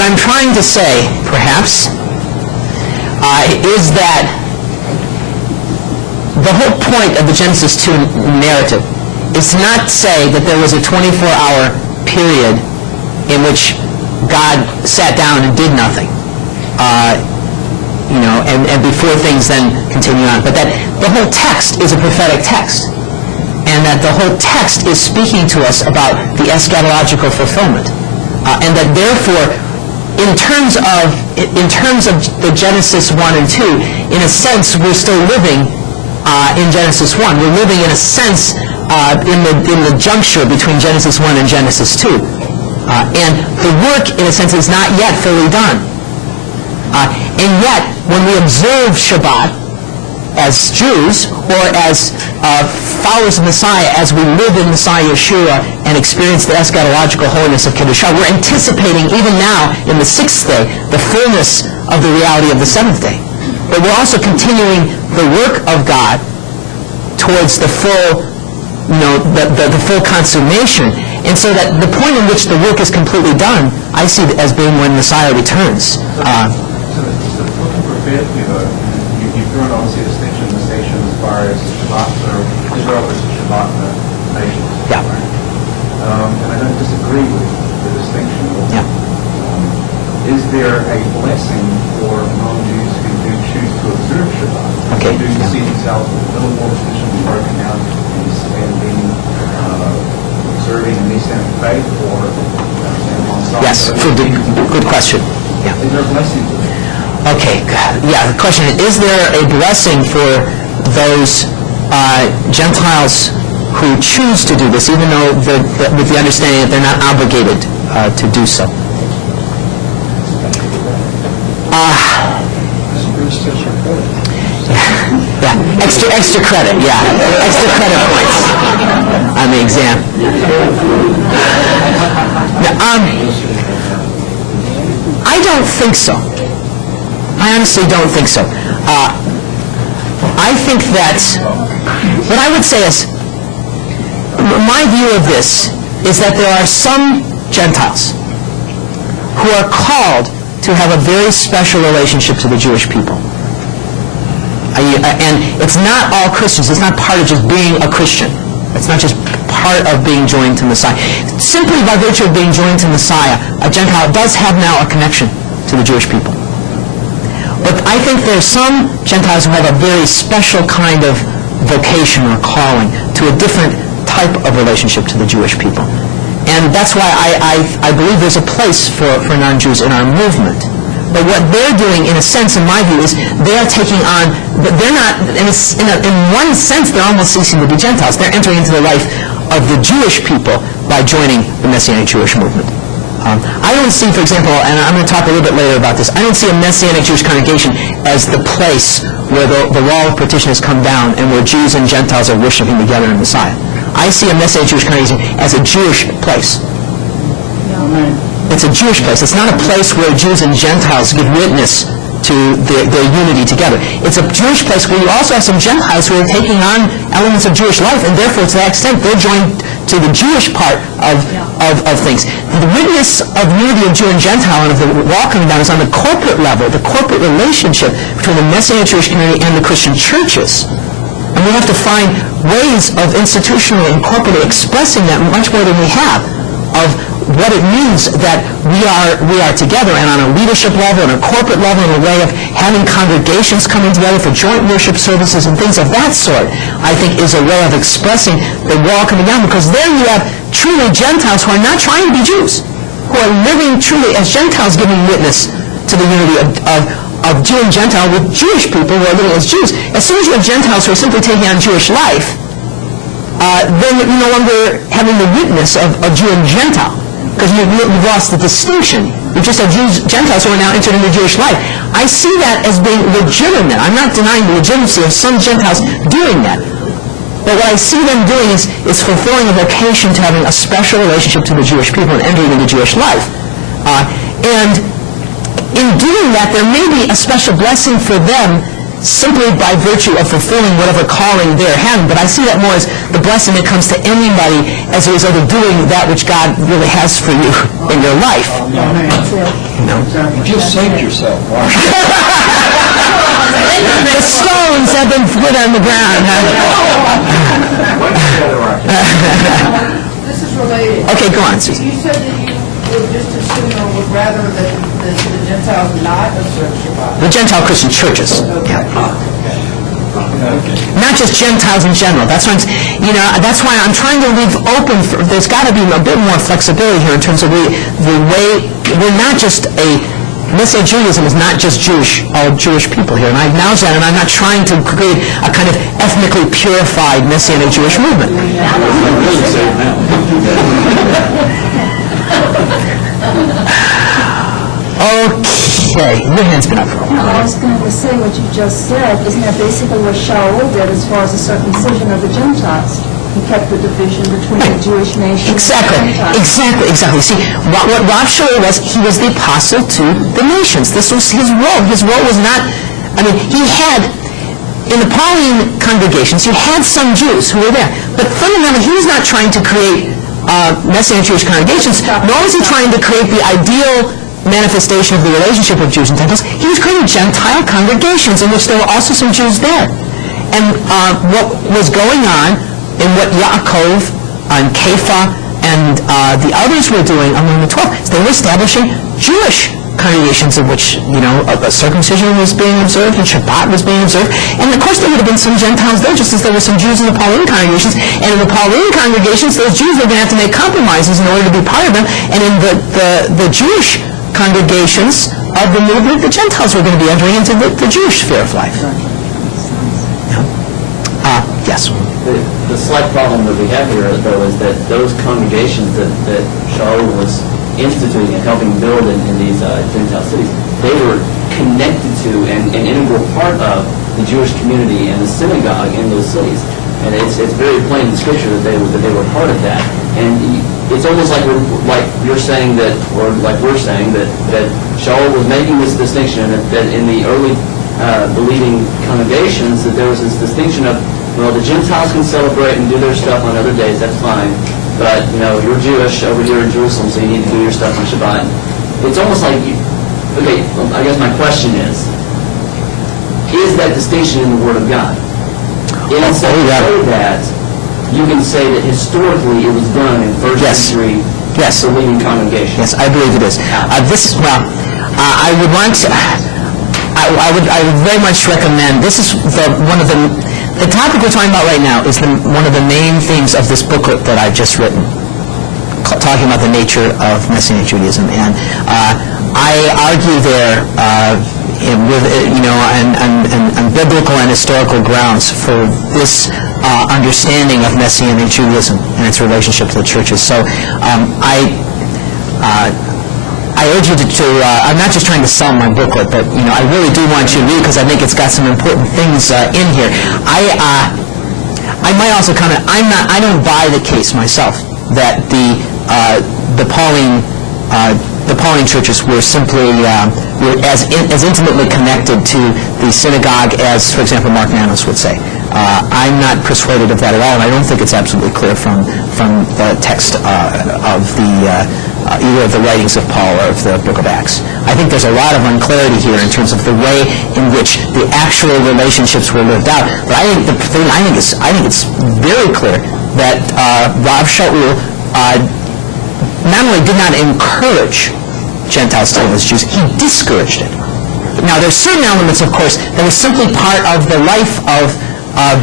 I'm trying to say, perhaps, is that the whole point of the Genesis 2 narrative is to not say that there was a 24-hour period in which God sat down and did nothing, and before things then continue on, but that the whole text is a prophetic text, and that the whole text is speaking to us about the eschatological fulfillment, and that therefore, in terms of the Genesis 1 and 2, in a sense, we're still living in Genesis 1. We're living in a sense in the juncture between Genesis 1 and Genesis 2, and the work, in a sense, is not yet fully done. And yet, when we observe Shabbat as Jews, or as followers of Messiah, as we live in Messiah Yeshua and experience the eschatological holiness of Kedushah, we're anticipating, even now, in the sixth day, the fullness of the reality of the seventh day. But we're also continuing the work of God towards the full, the full consummation. And so that the point in which the work is completely done, I see it as being when Messiah returns. So looking prophetically, though, you've drawn obviously a distinction as far as Shabbat or Israel versus Shabbat nations. Yeah. Right? And I don't disagree with the distinction. Yeah. Is there a blessing for non-Jews who do choose to observe Shabbat? Okay. Who do see themselves with a little more positionally broken out and being observing a Messianic faith or alongside? Yes, good question. Yeah. Is there a blessing for them? Okay, yeah, the question is there a blessing for those Gentiles who choose to do this, even though with the understanding that they're not obligated to do so? Yeah, extra credit, yeah. Extra credit points on the exam. Now, I don't think so. I honestly don't think so. I think that what I would say is, my view of this is that there are some Gentiles who are called to have a very special relationship to the Jewish people. And it's not all Christians. It's not part of just being a Christian. It's not just part of being joined to Messiah. Simply by virtue of being joined to Messiah, a Gentile does have now a connection to the Jewish people. But I think there are some Gentiles who have a very special kind of vocation or calling to a different type of relationship to the Jewish people. And that's why I believe there's a place for non-Jews in our movement. But what they're doing, in a sense, in my view, is they're taking on, they're not, in one sense, they're almost ceasing to be Gentiles. They're entering into the life of the Jewish people by joining the Messianic Jewish movement. I don't see, for example, and I'm going to talk a little bit later about this, I don't see a Messianic Jewish congregation as the place where the wall of partition has come down and where Jews and Gentiles are worshiping together in Messiah. I see a Messianic Jewish congregation as a Jewish place. It's a Jewish place. It's not a place where Jews and Gentiles give witness to their unity together. It's a Jewish place where you also have some Gentiles who are taking on elements of Jewish life, and therefore to that extent they're joined to the Jewish part of things. The witness of unity of Jew and Gentile and of the wall coming down is on the corporate level, the corporate relationship between the Messianic Jewish community and the Christian churches. And we have to find ways of institutionally and corporately expressing that much more than we have, of what it means that we are together, and on a leadership level and a corporate level, in a way of having congregations coming together for joint worship services and things of that sort, I think is a way of expressing the wall coming down, because there you have truly Gentiles who are not trying to be Jews, who are living truly as Gentiles, giving witness to the unity of Jew and Gentile with Jewish people who are living as Jews. As soon as you have Gentiles who are simply taking on Jewish life, then you're no longer having the witness of Jew and Gentile, because you've lost the distinction. You just have Jews, Gentiles who are now entered into Jewish life. I see that as being legitimate. I'm not denying the legitimacy of some Gentiles doing that. But what I see them doing is fulfilling a vocation to having a special relationship to the Jewish people and entering into Jewish life. And in doing that, there may be a special blessing for them simply by virtue of fulfilling whatever calling they're having. But I see that more as the blessing that comes to anybody as a result of doing that which God really has for you in your life. You know? You just saved yourself. The stones have been put on the ground. This is related. Okay, go on, Susan. You said that you would just assume or would rather that the Gentiles not observe Shabbat. The Gentile Christian churches. Yeah. Not just Gentiles in general. That's why that's why I'm trying to leave open. There's got to be a bit more flexibility here in terms of the way we're not just Messianic Judaism is not just all Jewish people here, and I acknowledge that, and I'm not trying to create a kind of ethnically purified Messianic Jewish movement. Okay, your hand's been up for a while. I was going to say what you just said. Isn't that basically what Shaul did as far as the circumcision of the Gentiles? He kept the division between the Jewish nation Exactly. and the Gentiles. Exactly. See, what Rav Shaul was, he was the apostle to the nations. This was his role. His role was not, he had, in the Pauline congregations, you had some Jews who were there. But fundamentally, he was not trying to create Messianic Jewish congregations, nor was he trying to create the ideal manifestation of the relationship of Jews and Gentiles. He was creating Gentile congregations in which there were also some Jews there. And what was going on, and what Yaakov and Kepha and the others were doing among the 12, is they were establishing Jewish congregations in which, a circumcision was being observed and Shabbat was being observed. And of course there would have been some Gentiles there, just as there were some Jews in the Pauline congregations. And in the Pauline congregations, those Jews were going to have to make compromises in order to be part of them. And in the Jewish congregations of the movement, the Gentiles were going to be entering into the Jewish sphere of life. Yes. The slight problem that we have here, though, is that those congregations that Shaul was instituting and helping build in these Gentile cities, they were connected to and an integral part of the Jewish community and the synagogue in those cities. And it's very plain in Scripture that they were part of that. And it's almost like you're saying that, or like we're saying that Shaul was making this distinction that in the early believing congregations that there was this distinction of, well, the Gentiles can celebrate and do their stuff on other days, that's fine. But, you're Jewish over here in Jerusalem, so you need to do your stuff on Shabbat. It's almost like, I guess my question is that distinction in the Word of God? In such a way that you can say that historically it was done in first century believing congregations. Yes, I believe it is. I would very much recommend, this is one of the topic we're talking about right now is one of the main themes of this booklet that I've just written, talking about the nature of Messianic Judaism. And I argue there on biblical and historical grounds for this understanding of Messianic Judaism and its relationship to the churches. So I urge you to I'm not just trying to sell my booklet, but I really do want you to read, because I think it's got some important things in here. I might also comment, I don't buy the case myself that the Pauline the Pauline churches were simply were as intimately connected to the synagogue as, for example, Mark Nanos would say. I'm not persuaded of that at all, and I don't think it's absolutely clear from the text of either of the writings of Paul or of the Book of Acts. I think there's a lot of unclarity here in terms of the way in which the actual relationships were lived out. But I think it's very clear that Rav Shaul not only did not encourage Gentiles to live as Jews, he discouraged it. Now, there's certain elements, of course, that were simply part of the life of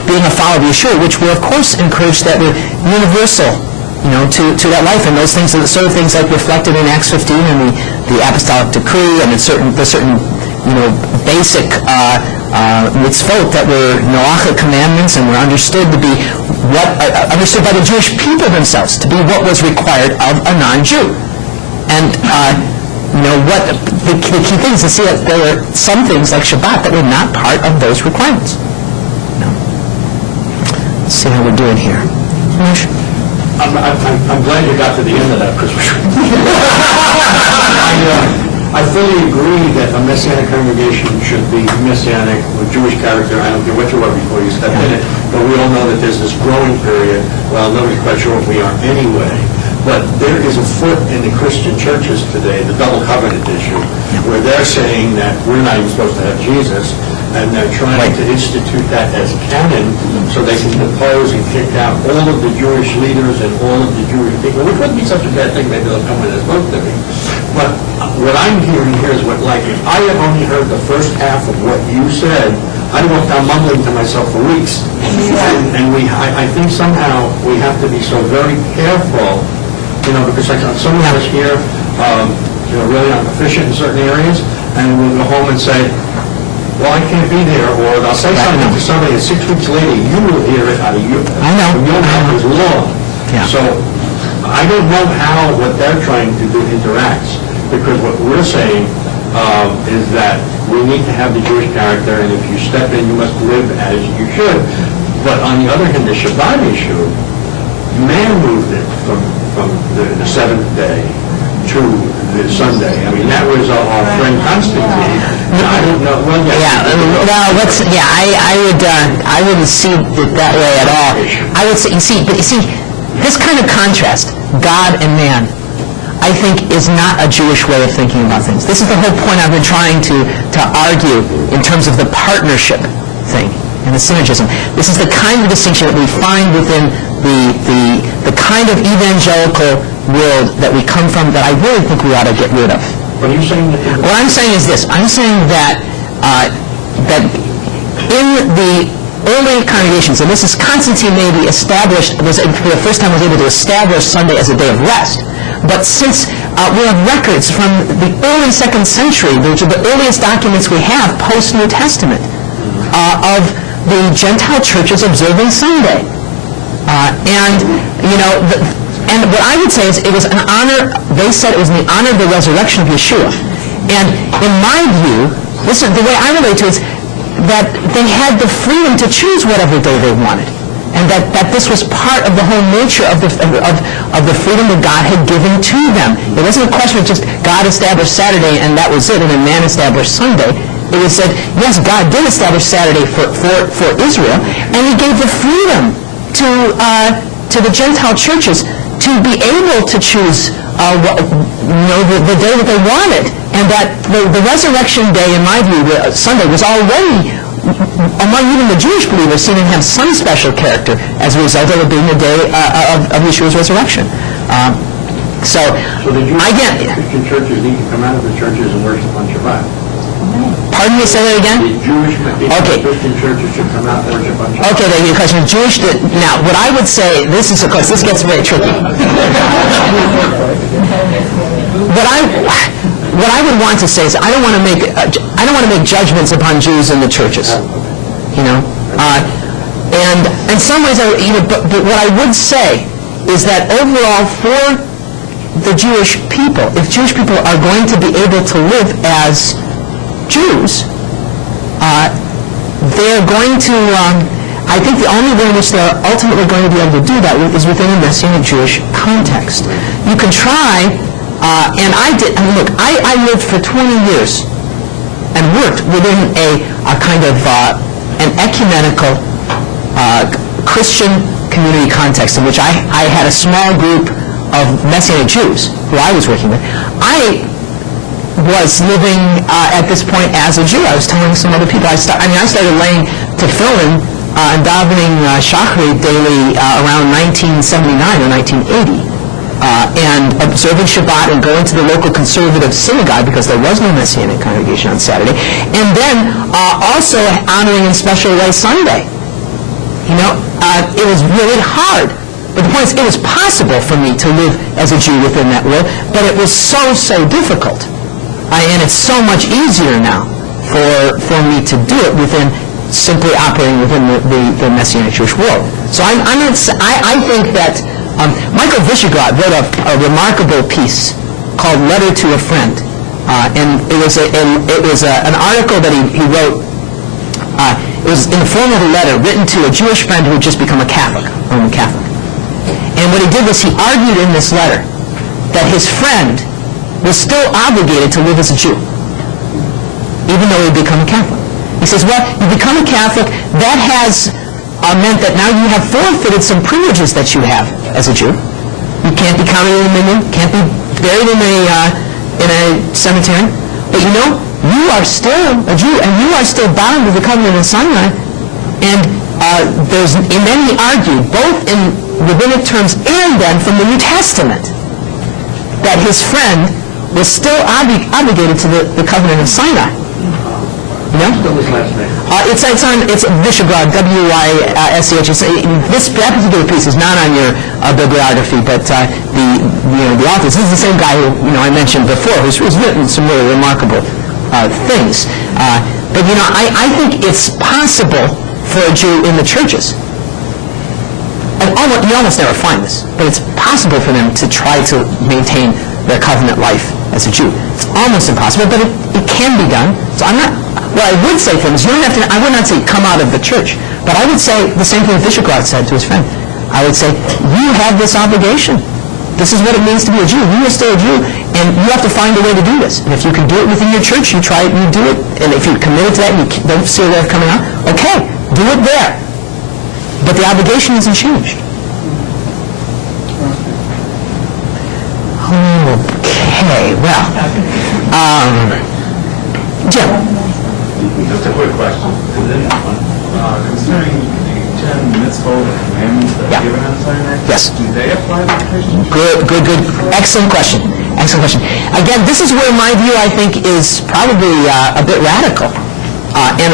being a follower of Yeshua, which were, of course, encouraged, that were universal, to that life, and those things, the sort of things like reflected in Acts 15 and the apostolic decree, and the certain basic mitzvot that were Noachic commandments and were understood to be understood by the Jewish people themselves to be what was required of a non-Jew. And what the key thing is to see that there were some things like Shabbat that were not part of those requirements. Let's see how we're doing here. I'm glad you got to the end of that, Christmas. I fully agree that a Messianic congregation should be Messianic with Jewish character. I don't care what you were before you stepped in it, but we all know that there's this growing period. Well, nobody's quite sure what we are anyway. But there is a foot in the Christian churches today, the double covenant issue, where they're saying that we're not even supposed to have Jesus, and they're trying to institute that as canon so they can depose and kick out all of the Jewish leaders and all of the Jewish people, which wouldn't be such a bad thing. Maybe they'll come in as both to me. But what I'm hearing here is if I have only heard the first half of what you said, I walked down mumbling to myself for weeks. And I think somehow we have to be so very careful, because like some of us here, really aren't efficient in certain areas, and we'll go home and say, well, I can't be there, or they'll say something to somebody, and 6 weeks later, you will hear it out of you. I know. From your mouth is law. Yeah. So I don't know how what they're trying to do interacts, because what we're saying is that we need to have the Jewish character, and if you step in, you must live as you should. But on the other hand, the Shabbat issue, man moved it from the seventh day to the Sunday. I mean, that was our friend Constantine. I don't know. Well, I wouldn't see it that way at all. I would say, you see, this kind of contrast, God and man, I think is not a Jewish way of thinking about things. This is the whole point I've been trying to argue in terms of the partnership thing and the synergism. This is the kind of distinction that we find within the kind of evangelical world that we come from that I really think we ought to get rid of. What are you saying? What I'm saying is this. I'm saying that in the early congregations, and this is Constantine maybe established, for the first time was able to establish Sunday as a day of rest. But since we have records from the early 2nd century, which are the earliest documents we have post-New Testament, of the Gentile churches observing Sunday. And what I would say is it was an honor, they said it was in the honor of the resurrection of Yeshua. And in my view, this is the way I relate to it, is that they had the freedom to choose whatever day they wanted. And that this was part of the whole nature of the freedom that God had given to them. It wasn't a question of just God established Saturday and that was it, and then man established Sunday. It was said, yes, God did establish Saturday for Israel, and He gave the freedom to the Gentile churches to be able to choose the day that they wanted. And that the resurrection day, in my view, Sunday, was already among even the Jewish believers seen to have some special character as a result of it being the day of Yeshua's resurrection. So the Christian churches need to come out of the churches and worship on Shabbat. Pardon me, say that again? The Christian churches should come out and worship on Shabbat. Okay, then your question is Jewish. Now, what I would say, this gets very tricky. What I would want to say is I don't want to make judgments upon Jews in the churches. And in some ways, but what I would say is that overall, for the Jewish people, if Jewish people are going to be able to live as Jews, they're going to, I think the only way in which they're ultimately going to be able to do that is within a Messianic Jewish context. You can try And I lived for 20 years and worked within a kind of an ecumenical Christian community context in which I had a small group of Messianic Jews who I was working with. I was living at this point as a Jew. I was telling some other people. I started laying tefillin and davening Shachrit daily around 1979 or 1980. And observing Shabbat and going to the local conservative synagogue because there was no Messianic congregation on Saturday, and then also honoring in special way Sunday. It was really hard. But the point is, it was possible for me to live as a Jew within that world, but it was so difficult. And it's so much easier now for me to do it within simply operating within the Messianic Jewish world. So I think that Michael Visegrad wrote a remarkable piece called "Letter to a Friend," and it was an article that he wrote. It was in the form of a letter written to a Jewish friend who had just become a Catholic, Roman Catholic. And what he did was he argued in this letter that his friend was still obligated to live as a Jew, even though he had become a Catholic. He says, well, you become a Catholic, that has meant that now you have forfeited some privileges that you have as a Jew. You can't be counted in the minyan, can't be buried in a cemetery, but you are still a Jew, and you are still bound to the covenant of Sinai. And then he argued, both in rabbinic terms and then from the New Testament, that his friend was still obligated to the covenant of Sinai. It's Visegrad, W-I-S-E-H. This particular piece is not on your bibliography, but the author, this is the same guy who I mentioned before, who's written some really remarkable things. But I think it's possible for a Jew in the churches, and you almost never find this, but it's possible for them to try to maintain their covenant life as a Jew. It's almost impossible, but it can be done. So what I would say to them is, I would not say come out of the church, but I would say the same thing Visegrad said to his friend. I would say, you have this obligation. This is what it means to be a Jew. You are still a Jew, and you have to find a way to do this. And if you can do it within your church, you try it, you do it. And if you're committed to that and you don't see a way of coming out, okay, do it there. But the obligation isn't changed. Okay, well, Jim. Just a quick question. Concerning the 10 mitzvot commandments that are given on Sinai, yes, do they apply to Christians? Good. Excellent question. Again, this is where my view, I think, is probably a bit radical. And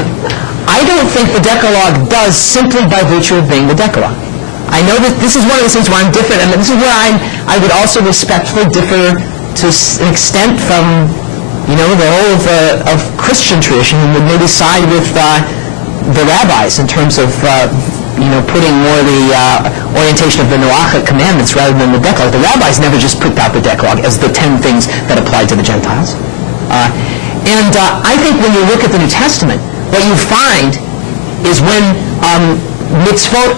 I don't think the Decalogue does simply by virtue of being the Decalogue. I know that this is one of those things where I'm different, and this is where I would also respectfully differ to an extent from the whole of Christian tradition, and would maybe side with the rabbis in terms of putting more the orientation of the Noachic commandments rather than the Decalogue. The rabbis never just picked out the Decalogue as the 10 things that applied to the Gentiles. And I think when you look at the New Testament, what you find is when mitzvot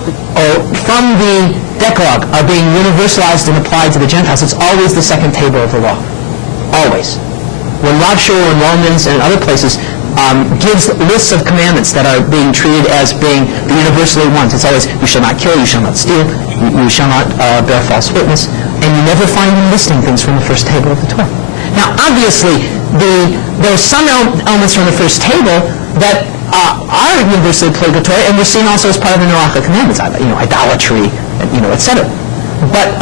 from the Decalogue are being universalized and applied to the Gentiles, it's always the second table of the law. Always. When Rav Shaul in Romans and other places gives lists of commandments that are being treated as being the universally ones, it's always, you shall not kill, you shall not steal, you shall not bear false witness, and you never find them listing things from the first table of the Torah. Now, obviously, there are some elements from the first table that are universally obligatory, and we're seen also as part of the Noachic commandments, idolatry, etc. But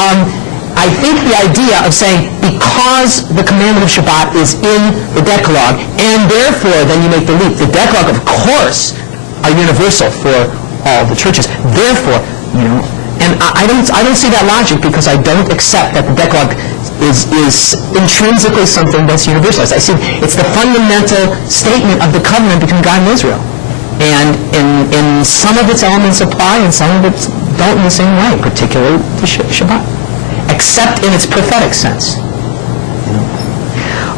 I think the idea of saying, because the commandment of Shabbat is in the Decalogue, and therefore then you make the leap. The Decalogue, of course, are universal for all the churches. Therefore, and I don't see that logic, because I don't accept that the Decalogue is intrinsically something that's universalized. I see it's the fundamental statement of the covenant between God and Israel. And in some of its elements apply, and some of it don't in the same way, particularly to Shabbat, except in its prophetic sense.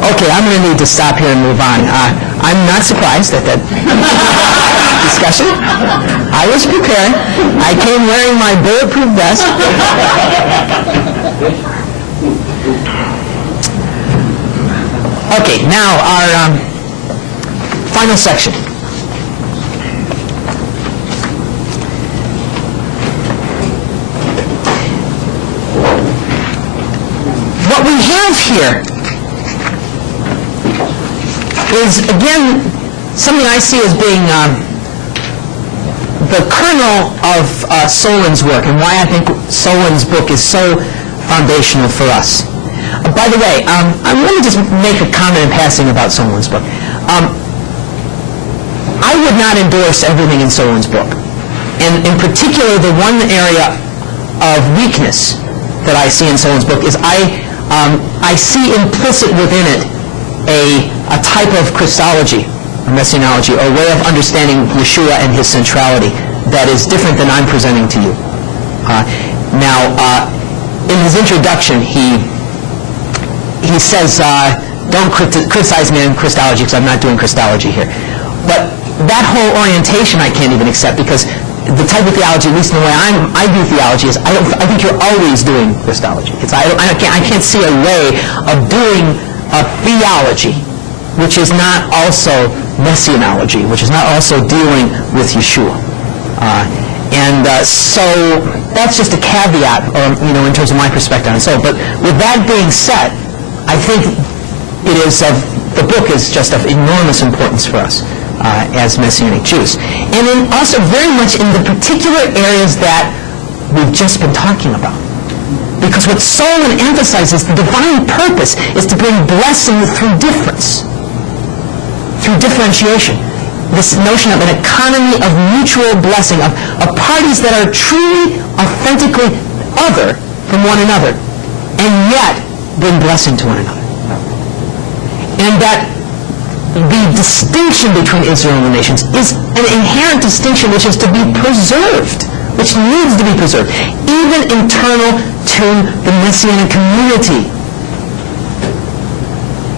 Okay, I'm going to need to stop here and move on. I'm not surprised at that discussion. I was prepared. I came wearing my bulletproof vest. Okay, now our final section. What we have here is, again, something I see as being the kernel of Solin's work, and why I think Solin's book is so foundational for us. By the way, let me just make a comment in passing about Solin's book. I would not endorse everything in Solin's book, and in particular, the one area of weakness that I see in Solin's book is I see implicit within it a type of Christology, or Messianology, or way of understanding Yeshua and his centrality that is different than I'm presenting to you. In his introduction, he says, don't criticize me on Christology because I'm not doing Christology here. But that whole orientation I can't even accept, because the type of theology, at least in the way I view theology, is I think you're always doing Christology. I can't see a way of doing a theology which is not also Messianology, which is not also dealing with Yeshua. So that's just a caveat, in terms of my perspective on it. So, but with that being said, I think it is the book is just of enormous importance for us as Messianic Jews, and then also very much in the particular areas that we've just been talking about. Because what Solon emphasizes, the divine purpose is to bring blessing through difference, through differentiation. This notion of an economy of mutual blessing, of parties that are truly, authentically other from one another, and yet bring blessing to one another. And that the distinction between Israel and the nations is an inherent distinction which is to be preserved, which needs to be preserved, even internal to the Messianic community.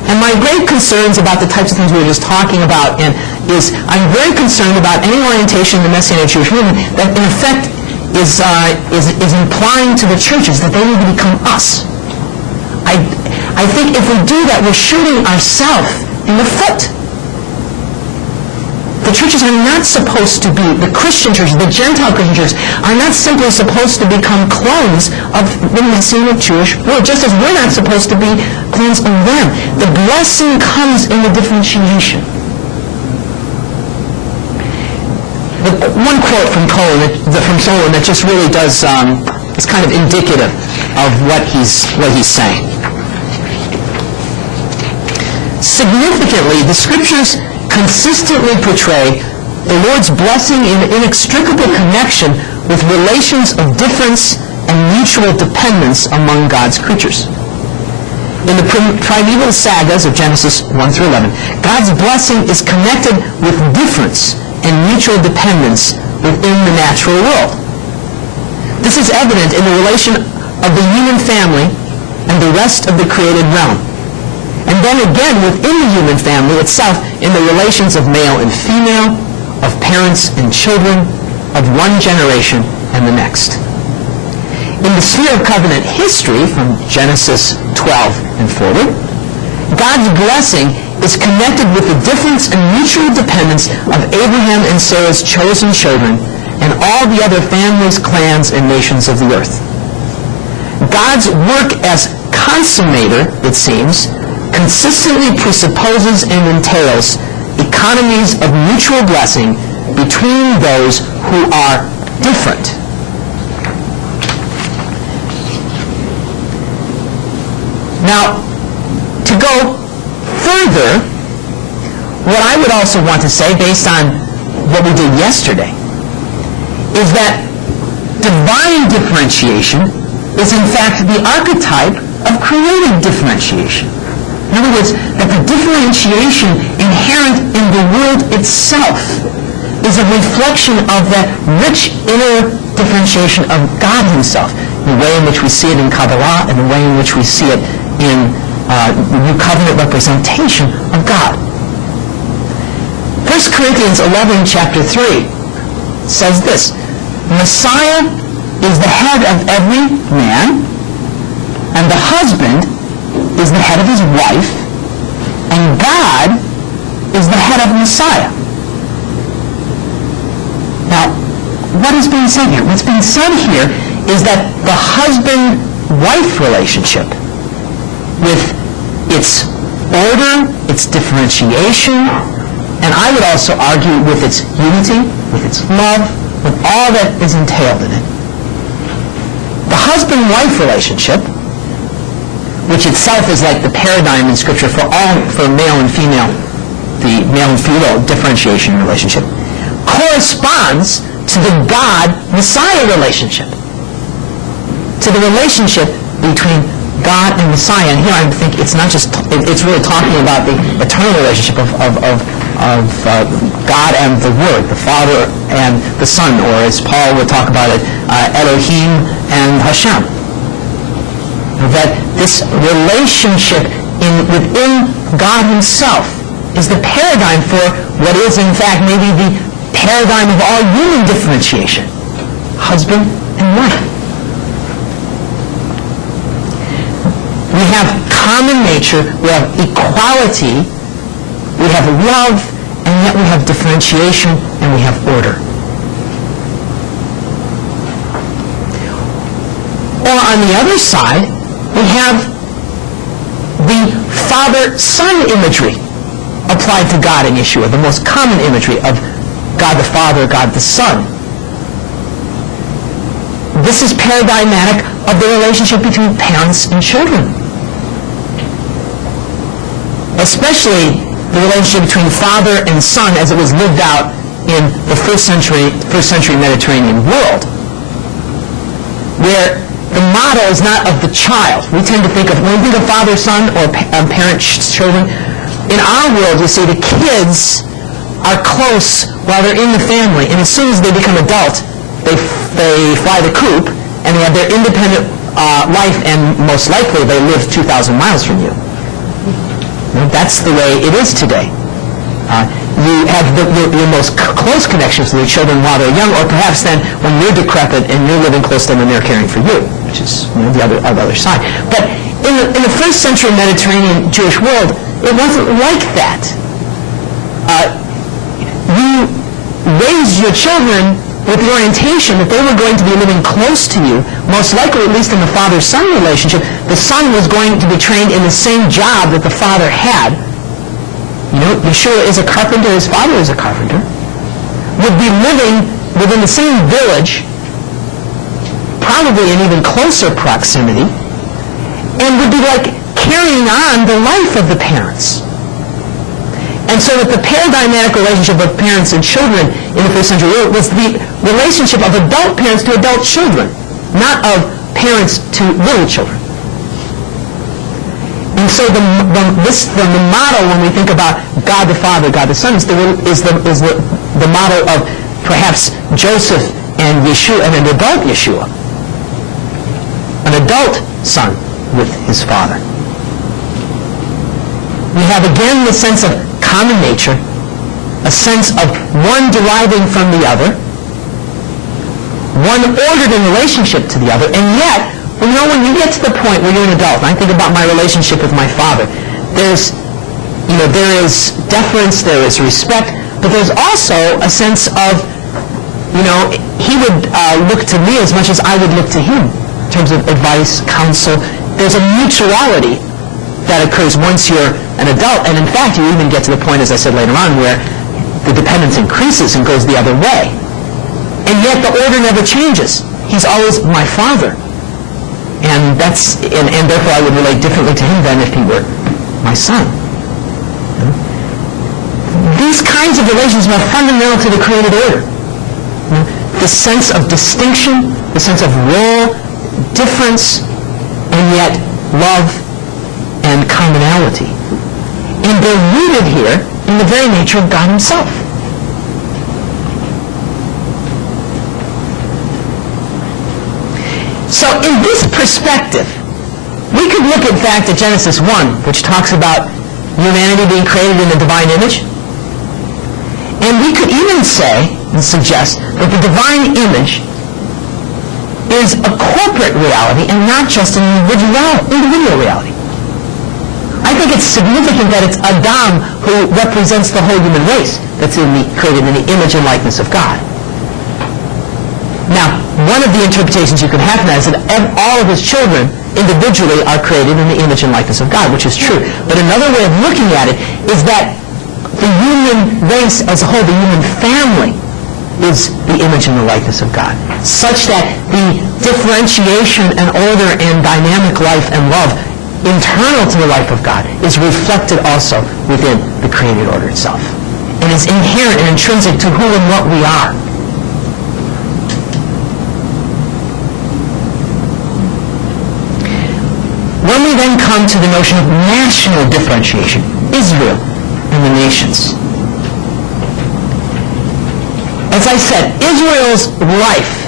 And my great concerns about the types of things we were just talking about is I'm very concerned about any orientation in the Messianic Jewish movement that in effect is implying to the churches that they need to become us. I think if we do that, we're shooting ourselves in the foot. The churches are not supposed to be, the Christian churches, the Gentile Christian churches, are not simply supposed to become clones of the Messianic Jewish world, just as we're not supposed to be clones of them. The blessing comes in the differentiation. One quote from Solon that just really does, is kind of indicative of what he's saying. Significantly, the Scriptures consistently portray the Lord's blessing in inextricable connection with relations of difference and mutual dependence among God's creatures. In the primeval sagas of Genesis 1 through 11, God's blessing is connected with difference and mutual dependence within the natural world. This is evident in the relation of the human family and the rest of the created realm. And then again within the human family itself in the relations of male and female, of parents and children, of one generation and the next. In the sphere of covenant history from Genesis 12 and forward, God's blessing is connected with the difference and mutual dependence of Abraham and Sarah's chosen children and all the other families, clans, and nations of the earth. God's work as consummator, it seems, consistently presupposes and entails economies of mutual blessing between those who are different. Now, to go further, what I would also want to say, based on what we did yesterday, is that divine differentiation is in fact the archetype of created differentiation. In other words, that the differentiation inherent in the world itself is a reflection of that rich inner differentiation of God himself, the way in which we see it in Kabbalah and the way in which we see it in the New Covenant representation of God. 1 Corinthians 11, chapter 3 says this: Messiah is the head of every man, and the husband is the head of his wife, And God is the head of the Messiah. Now, what is being said here? What's being said here is that the husband-wife relationship, with its order, its differentiation, and I would also argue with its unity, with its love, with all that is entailed in it. The husband-wife relationship, which itself is like the paradigm in Scripture for male and female, the male and female differentiation relationship, corresponds to the God-Messiah relationship, to the relationship between God and Messiah. And here I think it's not just, it's really talking about the eternal relationship of God and the Word, the Father and the Son, or as Paul would talk about it, Elohim and Hashem. That this relationship within God Himself is the paradigm for what is in fact maybe the paradigm of all human differentiation, husband and wife. We have common nature, we have equality, we have love, and yet we have differentiation and we have order. Or on the other side, we have the Father-Son imagery applied to God in Yeshua, the most common imagery of God the Father, God the Son. This is paradigmatic of the relationship between parents and children. Especially the relationship between father and son as it was lived out in the first century Mediterranean world, where the model is not of the child. We tend to think of, when we think of father, son, or parent, children, in our world, you see the kids are close while they're in the family, and as soon as they become adult, they fly the coop, and they have their independent life, and most likely they live 2,000 miles from you. That's the way it is today. You have your most close connections to your children while they're young, or perhaps then when you're decrepit and you're living close to them and they're caring for you, which is the other side. But in the first century Mediterranean Jewish world, it wasn't like that. You raised your children with the orientation that they were going to be living close to you, most likely, at least in the father-son relationship, the son was going to be trained in the same job that the father had. You know, Yeshua is a carpenter, his father is a carpenter, would be living within the same village, probably in even closer proximity, and would be like carrying on the life of the parents. And so that the paradigmatic relationship of parents and children in the first century was the relationship of adult parents to adult children, not of parents to little children. And so the model when we think about God the Father, God the Son, is the model of perhaps Joseph and Yeshua, and an adult Yeshua, an adult son with his father. We have again the sense of common nature, a sense of one deriving from the other, one ordered in relationship to the other, and yet, when you get to the point where you're an adult, and I think about my relationship with my father, there is deference, there is respect, but there's also a sense of, he would look to me as much as I would look to him in terms of advice, counsel. There's a mutuality that occurs once you're an adult, and in fact, you even get to the point, as I said later on, where the dependence increases and goes the other way. And yet the order never changes. He's always my father. And therefore I would relate differently to him than if he were my son. These kinds of relations are fundamental to the created order. The sense of distinction, the sense of role, difference, and yet love and commonality. And they're rooted here in the very nature of God himself. So in this perspective, we could look in fact at Genesis 1, which talks about humanity being created in the divine image. And we could even say and suggest that the divine image is a corporate reality and not just an individual reality. I think it's significant that it's Adam who represents the whole human race that's created in the image and likeness of God. Now, one of the interpretations you can have from that is that all of his children individually are created in the image and likeness of God, which is true. But another way of looking at it is that the human race as a whole, the human family, is the image and the likeness of God, such that the differentiation and order and dynamic life and love internal to the life of God is reflected also within the created order itself, and is inherent and intrinsic to who and what we are. When we then come to the notion of national differentiation, Israel and the nations. As I said, Israel's life,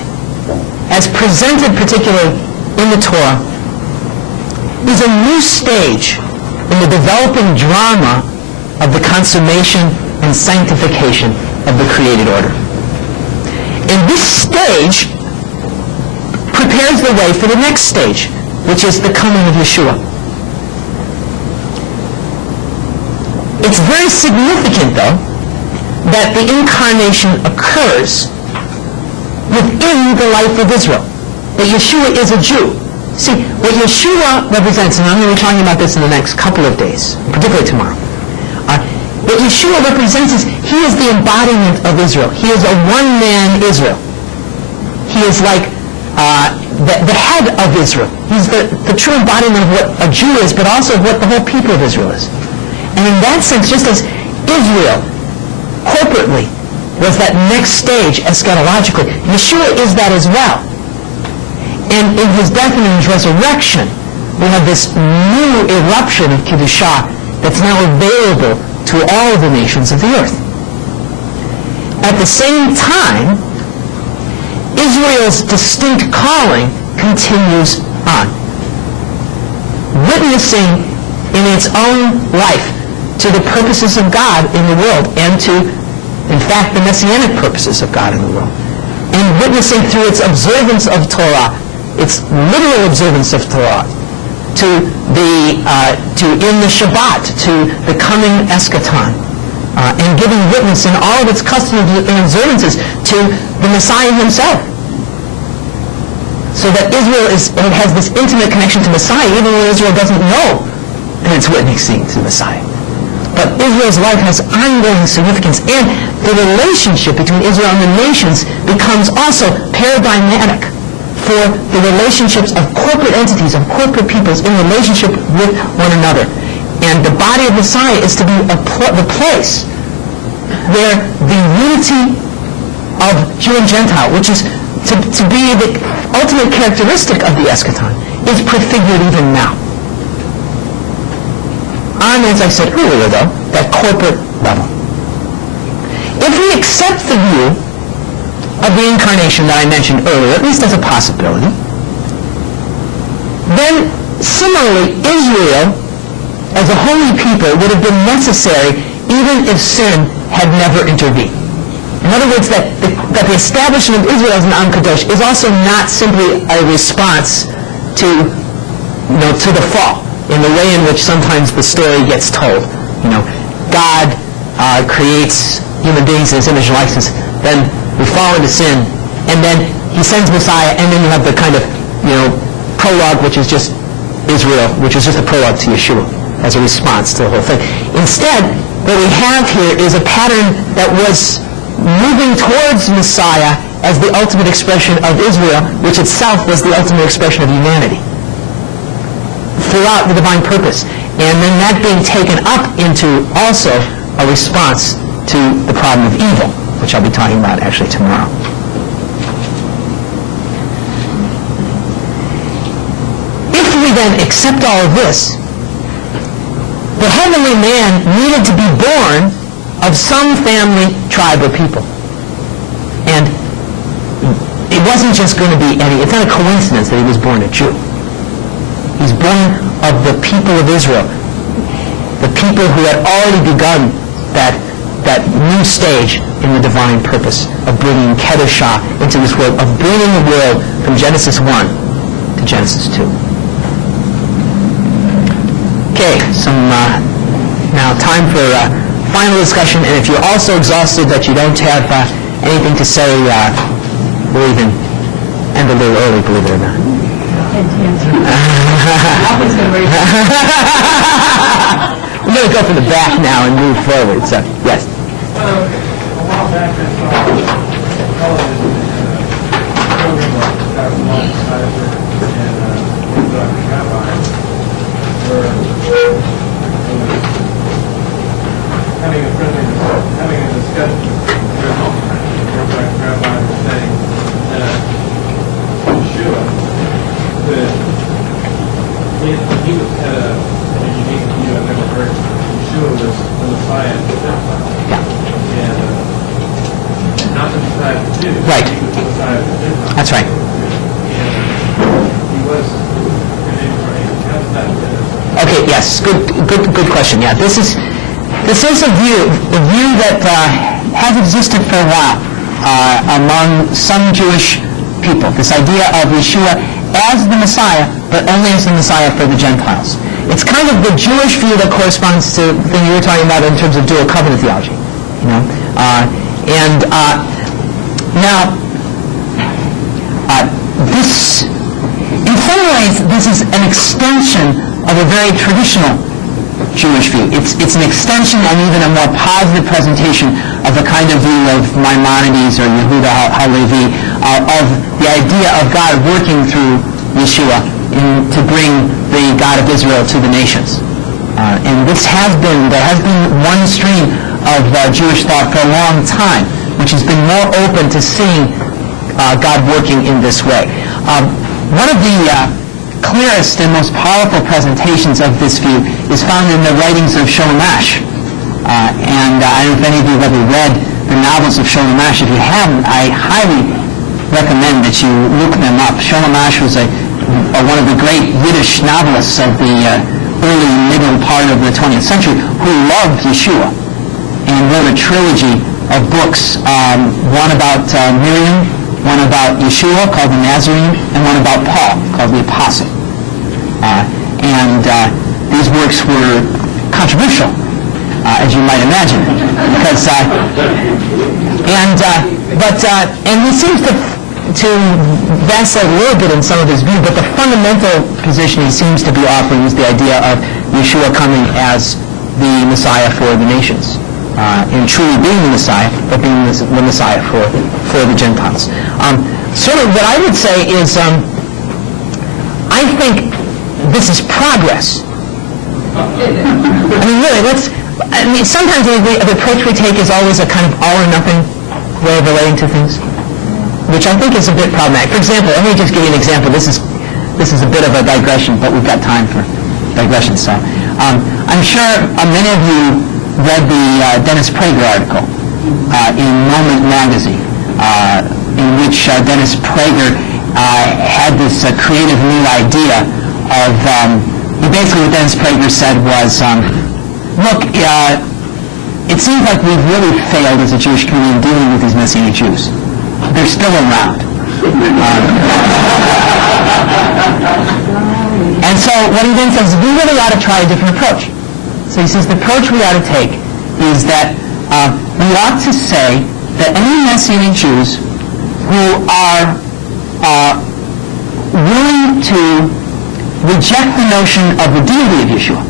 as presented particularly in the Torah, is a new stage in the developing drama of the consummation and sanctification of the created order. And this stage prepares the way for the next stage, which is the coming of Yeshua. It's very significant, though, that the incarnation occurs within the life of Israel, that Yeshua is a Jew. See, what Yeshua represents, and I'm going to be talking about this in the next couple of days, particularly tomorrow, what Yeshua represents is he is the embodiment of Israel. He is a one-man Israel. He is like the head of Israel. He's the true embodiment of what a Jew is, but also of what the whole people of Israel is. And in that sense, just as Israel corporately was that next stage eschatologically, Yeshua is that as well. And in his death and in his resurrection, we have this new eruption of Kedusha that's now available to all the nations of the earth. At the same time, Israel's distinct calling continues on, witnessing in its own life to the purposes of God in the world and to, in fact, the Messianic purposes of God in the world, and witnessing through its observance of Torah, its literal observance of Torah, to in the Shabbat, to the coming eschaton, and giving witness in all of its customs and observances to the Messiah himself. So that Israel has this intimate connection to Messiah, even when Israel doesn't know that it's witnessing to Messiah. But Israel's life has ongoing significance, and the relationship between Israel and the nations becomes also paradigmatic for the relationships of corporate entities, of corporate peoples in relationship with one another. And the body of Messiah is to be the place where the unity of Jew and Gentile, which is to be the ultimate characteristic of the eschaton, is prefigured even now. On, as I said earlier, though, that corporate level. If we accept the view of the incarnation that I mentioned earlier, at least as a possibility, then similarly, Israel, as a holy people, would have been necessary even if sin had never intervened. In other words, that the establishment of Israel as an Am Kadosh is also not simply a response to the fall, in the way in which sometimes the story gets told. God creates human beings in his image and likeness, then we fall into sin, and then he sends Messiah, and then you have the kind of, prologue, which is just Israel, which is just a prologue to Yeshua, as a response to the whole thing. Instead, what we have here is a pattern that was moving towards Messiah as the ultimate expression of Israel, which itself was the ultimate expression of humanity throughout the divine purpose, and then that being taken up into also a response to the problem of evil, which I'll be talking about actually tomorrow. If we then accept all of this, the heavenly man needed to be born of some family, tribe, or people. And it wasn't just going to be it's not a coincidence that he was born a Jew. He's born of the people of Israel, the people who had already begun that new stage in the divine purpose of bringing Kedusha into this world, of bringing the world from Genesis 1 to Genesis 2. Okay, now time for final discussion, and if you're also exhausted that you don't have anything to say, we'll even end a little early, believe it or not. We're going to go from the back now and move forward, so, yes. A while back, I saw television program about Dr. Kinzer and Dr. Rabbi, where having a discussion where Dr. Rabbi was saying that Yeshua, that he was had a unique view I've never heard. Yeshua was the Messiah of the Gentiles. And not the Messiah of the Jews. Right. He was the Messiah of the Gentiles. That's right. And he was an incarnation. How does that fit? Okay, yes, good question. Yeah, this is a view that has existed for a while among some Jewish people. This idea of Yeshua as the Messiah, but only as the Messiah for the Gentiles. It's kind of the Jewish view that corresponds to the thing you were talking about in terms of dual covenant theology. You know, this, in some ways, this is an extension of a very traditional Jewish view. It's an extension and even a more positive presentation of the kind of view of Maimonides or Yehuda HaLevi of the idea of God working through Yeshua to bring the God of Israel to the nations. And there has been one stream of Jewish thought for a long time, which has been more open to seeing God working in this way. One of the clearest and most powerful presentations of this view is found in the writings of Sholem-Ash. And I don't know if any of you have ever read the novels of Sholem-Ash. If you haven't, I highly recommend that you look them up. Sholem-Ash was one of the great Yiddish novelists of the early middle part of the 20th century who loved Yeshua and wrote a trilogy of books, one about Miriam, one about Yeshua, called the Nazarene, and one about Paul, called the Apostle. And these works were controversial, as you might imagine, because and he seems to vacillate a little bit in some of his view, but the fundamental position he seems to be offering is the idea of Yeshua coming as the Messiah for the nations. And truly being the Messiah, but being the Messiah for the Gentiles. Sort of what I would say is, I think this is progress. I mean, really, sometimes the approach we take is always a kind of all or nothing way of relating to things, which I think is a bit problematic. For example, let me just give you an example. This is a bit of a digression, but we've got time for digression. So, I'm sure many of you read the Dennis Prager article in Moment magazine, in which Dennis Prager had this creative new idea of, basically what Dennis Prager said was, look, it seems like we've really failed as a Jewish community in dealing with these Messianic Jews. They're still around. And so what he then says is we really ought to try a different approach. So he says the approach we ought to take is that we ought to say that any Messianic Jews who are willing to reject the notion of the deity of Yeshua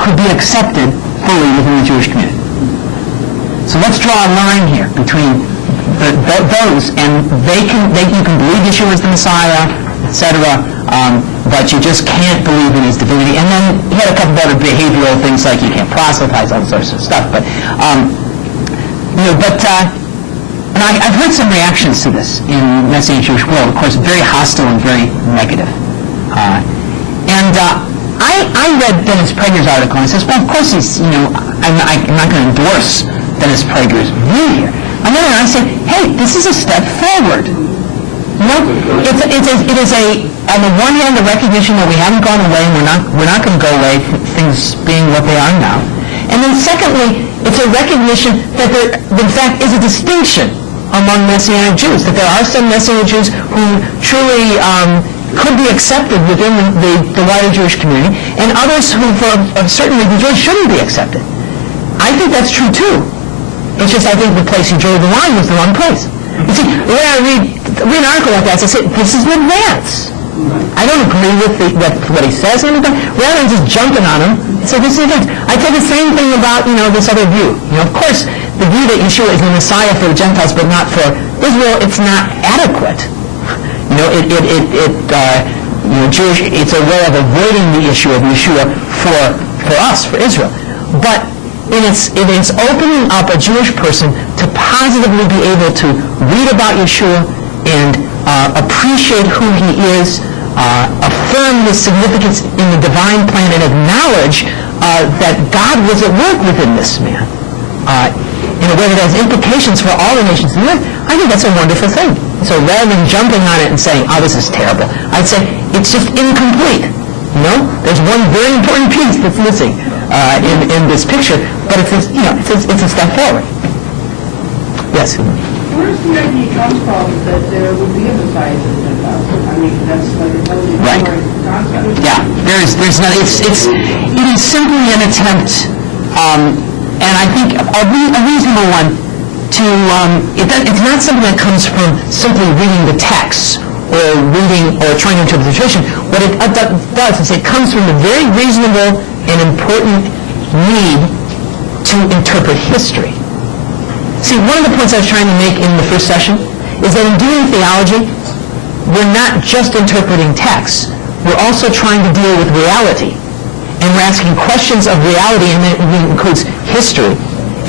could be accepted fully within the Jewish community. So let's draw a line here between those, and you can believe Yeshua is the Messiah, etc., but you just can't believe in his divinity. And then he had a couple of other behavioral things like you can't proselytize, all sorts of stuff. But and I've heard some reactions to this in the Messianic Jewish world. Of course, very hostile and very negative. I read Dennis Prager's article and I says, well, of course I'm not going to endorse Dennis Prager's view here. And then I said, hey, this is a step forward. It is on the one hand, a recognition that we haven't gone away and we're not going to go away, things being what they are now. And then secondly, it's a recognition that there, in fact, is a distinction among Messianic Jews, that there are some Messianic Jews who truly could be accepted within the wider Jewish community, and others who, for a certain reason, shouldn't be accepted. I think that's true too. It's just I think the place he drew the line was the wrong place. You see, when I read an article like that, I say, this is an advance. I don't agree with what he says, rather than just jumping on him. So this is it. I say the same thing about this other view. Of course, the view that Yeshua is the Messiah for the Gentiles, but not for Israel, it's not adequate. Jewish. It's a way of avoiding the issue of Yeshua for us, for Israel. But in its opening up a Jewish person to positively be able to read about Yeshua and appreciate who he is, affirm his significance in the divine plan, and acknowledge that God was at work within this man in a way that has implications for all the nations of the earth. I think that's a wonderful thing. So rather than jumping on it and saying, oh, this is terrible, I'd say it's just incomplete. There's one very important piece that's missing in this picture, but it's a step forward. Yes? Where's the idea comes from that there would be a Messiah to the Gentiles? I mean, that's like a totally different concept. Yeah, there's not. It is simply an attempt, and I think a reasonable one to. It's not something that comes from simply reading the text or reading or trying to interpret the tradition. What it does is it comes from a very reasonable and important need to interpret history. See, one of the points I was trying to make in the first session is that in doing theology, we're not just interpreting texts. We're also trying to deal with reality. And we're asking questions of reality, and that includes history,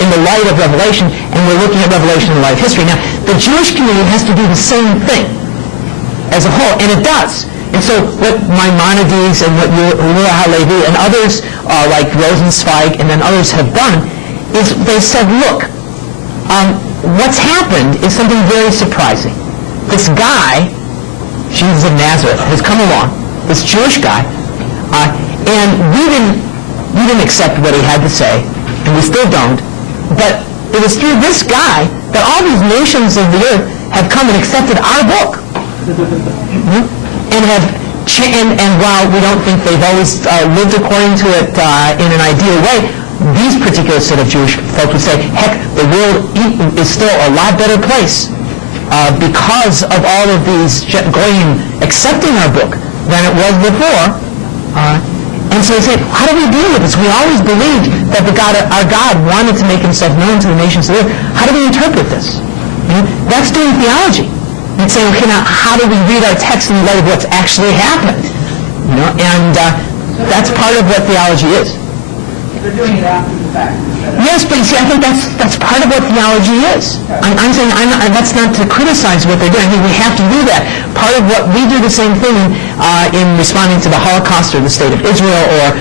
in the light of Revelation, and we're looking at Revelation in the light of history. Now, the Jewish community has to do the same thing as a whole, and it does. And so what Maimonides and what Ura Halevi and others, like Rosenzweig and then others have done, is they said, look, what's happened is something very surprising. This guy, Jesus of Nazareth, has come along, this Jewish guy, and we didn't accept what he had to say, and we still don't, but it was through this guy that all these nations of the earth have come and accepted our book. And while we don't think they've always lived according to it in an ideal way, these particular set of Jewish folks would say, heck, the world is still a lot better place because of all of these Goyim accepting our book than it was before. And so they said, how do we deal with this? We always believed that our God wanted to make himself known to the nations of the earth. How do we interpret this? That's doing theology. And saying, okay, now how do we read our text in light of what's actually happened? And that's part of what theology is. They're doing it after the fact. Yes, but you see, I think that's part of what theology is. I'm saying that's not to criticize what they're doing. I think we have to do that. Part of what we do the same thing in responding to the Holocaust or the state of Israel or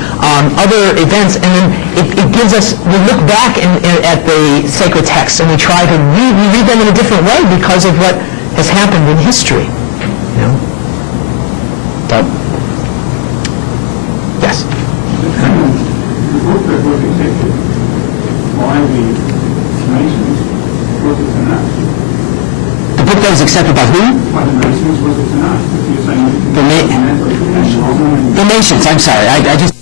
other events, and then it gives us, we look back at the sacred texts and we try to read them in a different way because of what has happened in history. So, yes. The book that was accepted by the Masons was it enough? The book that was accepted by who? By the Masons was it enough? If you're saying The Masons, I'm sorry. I just...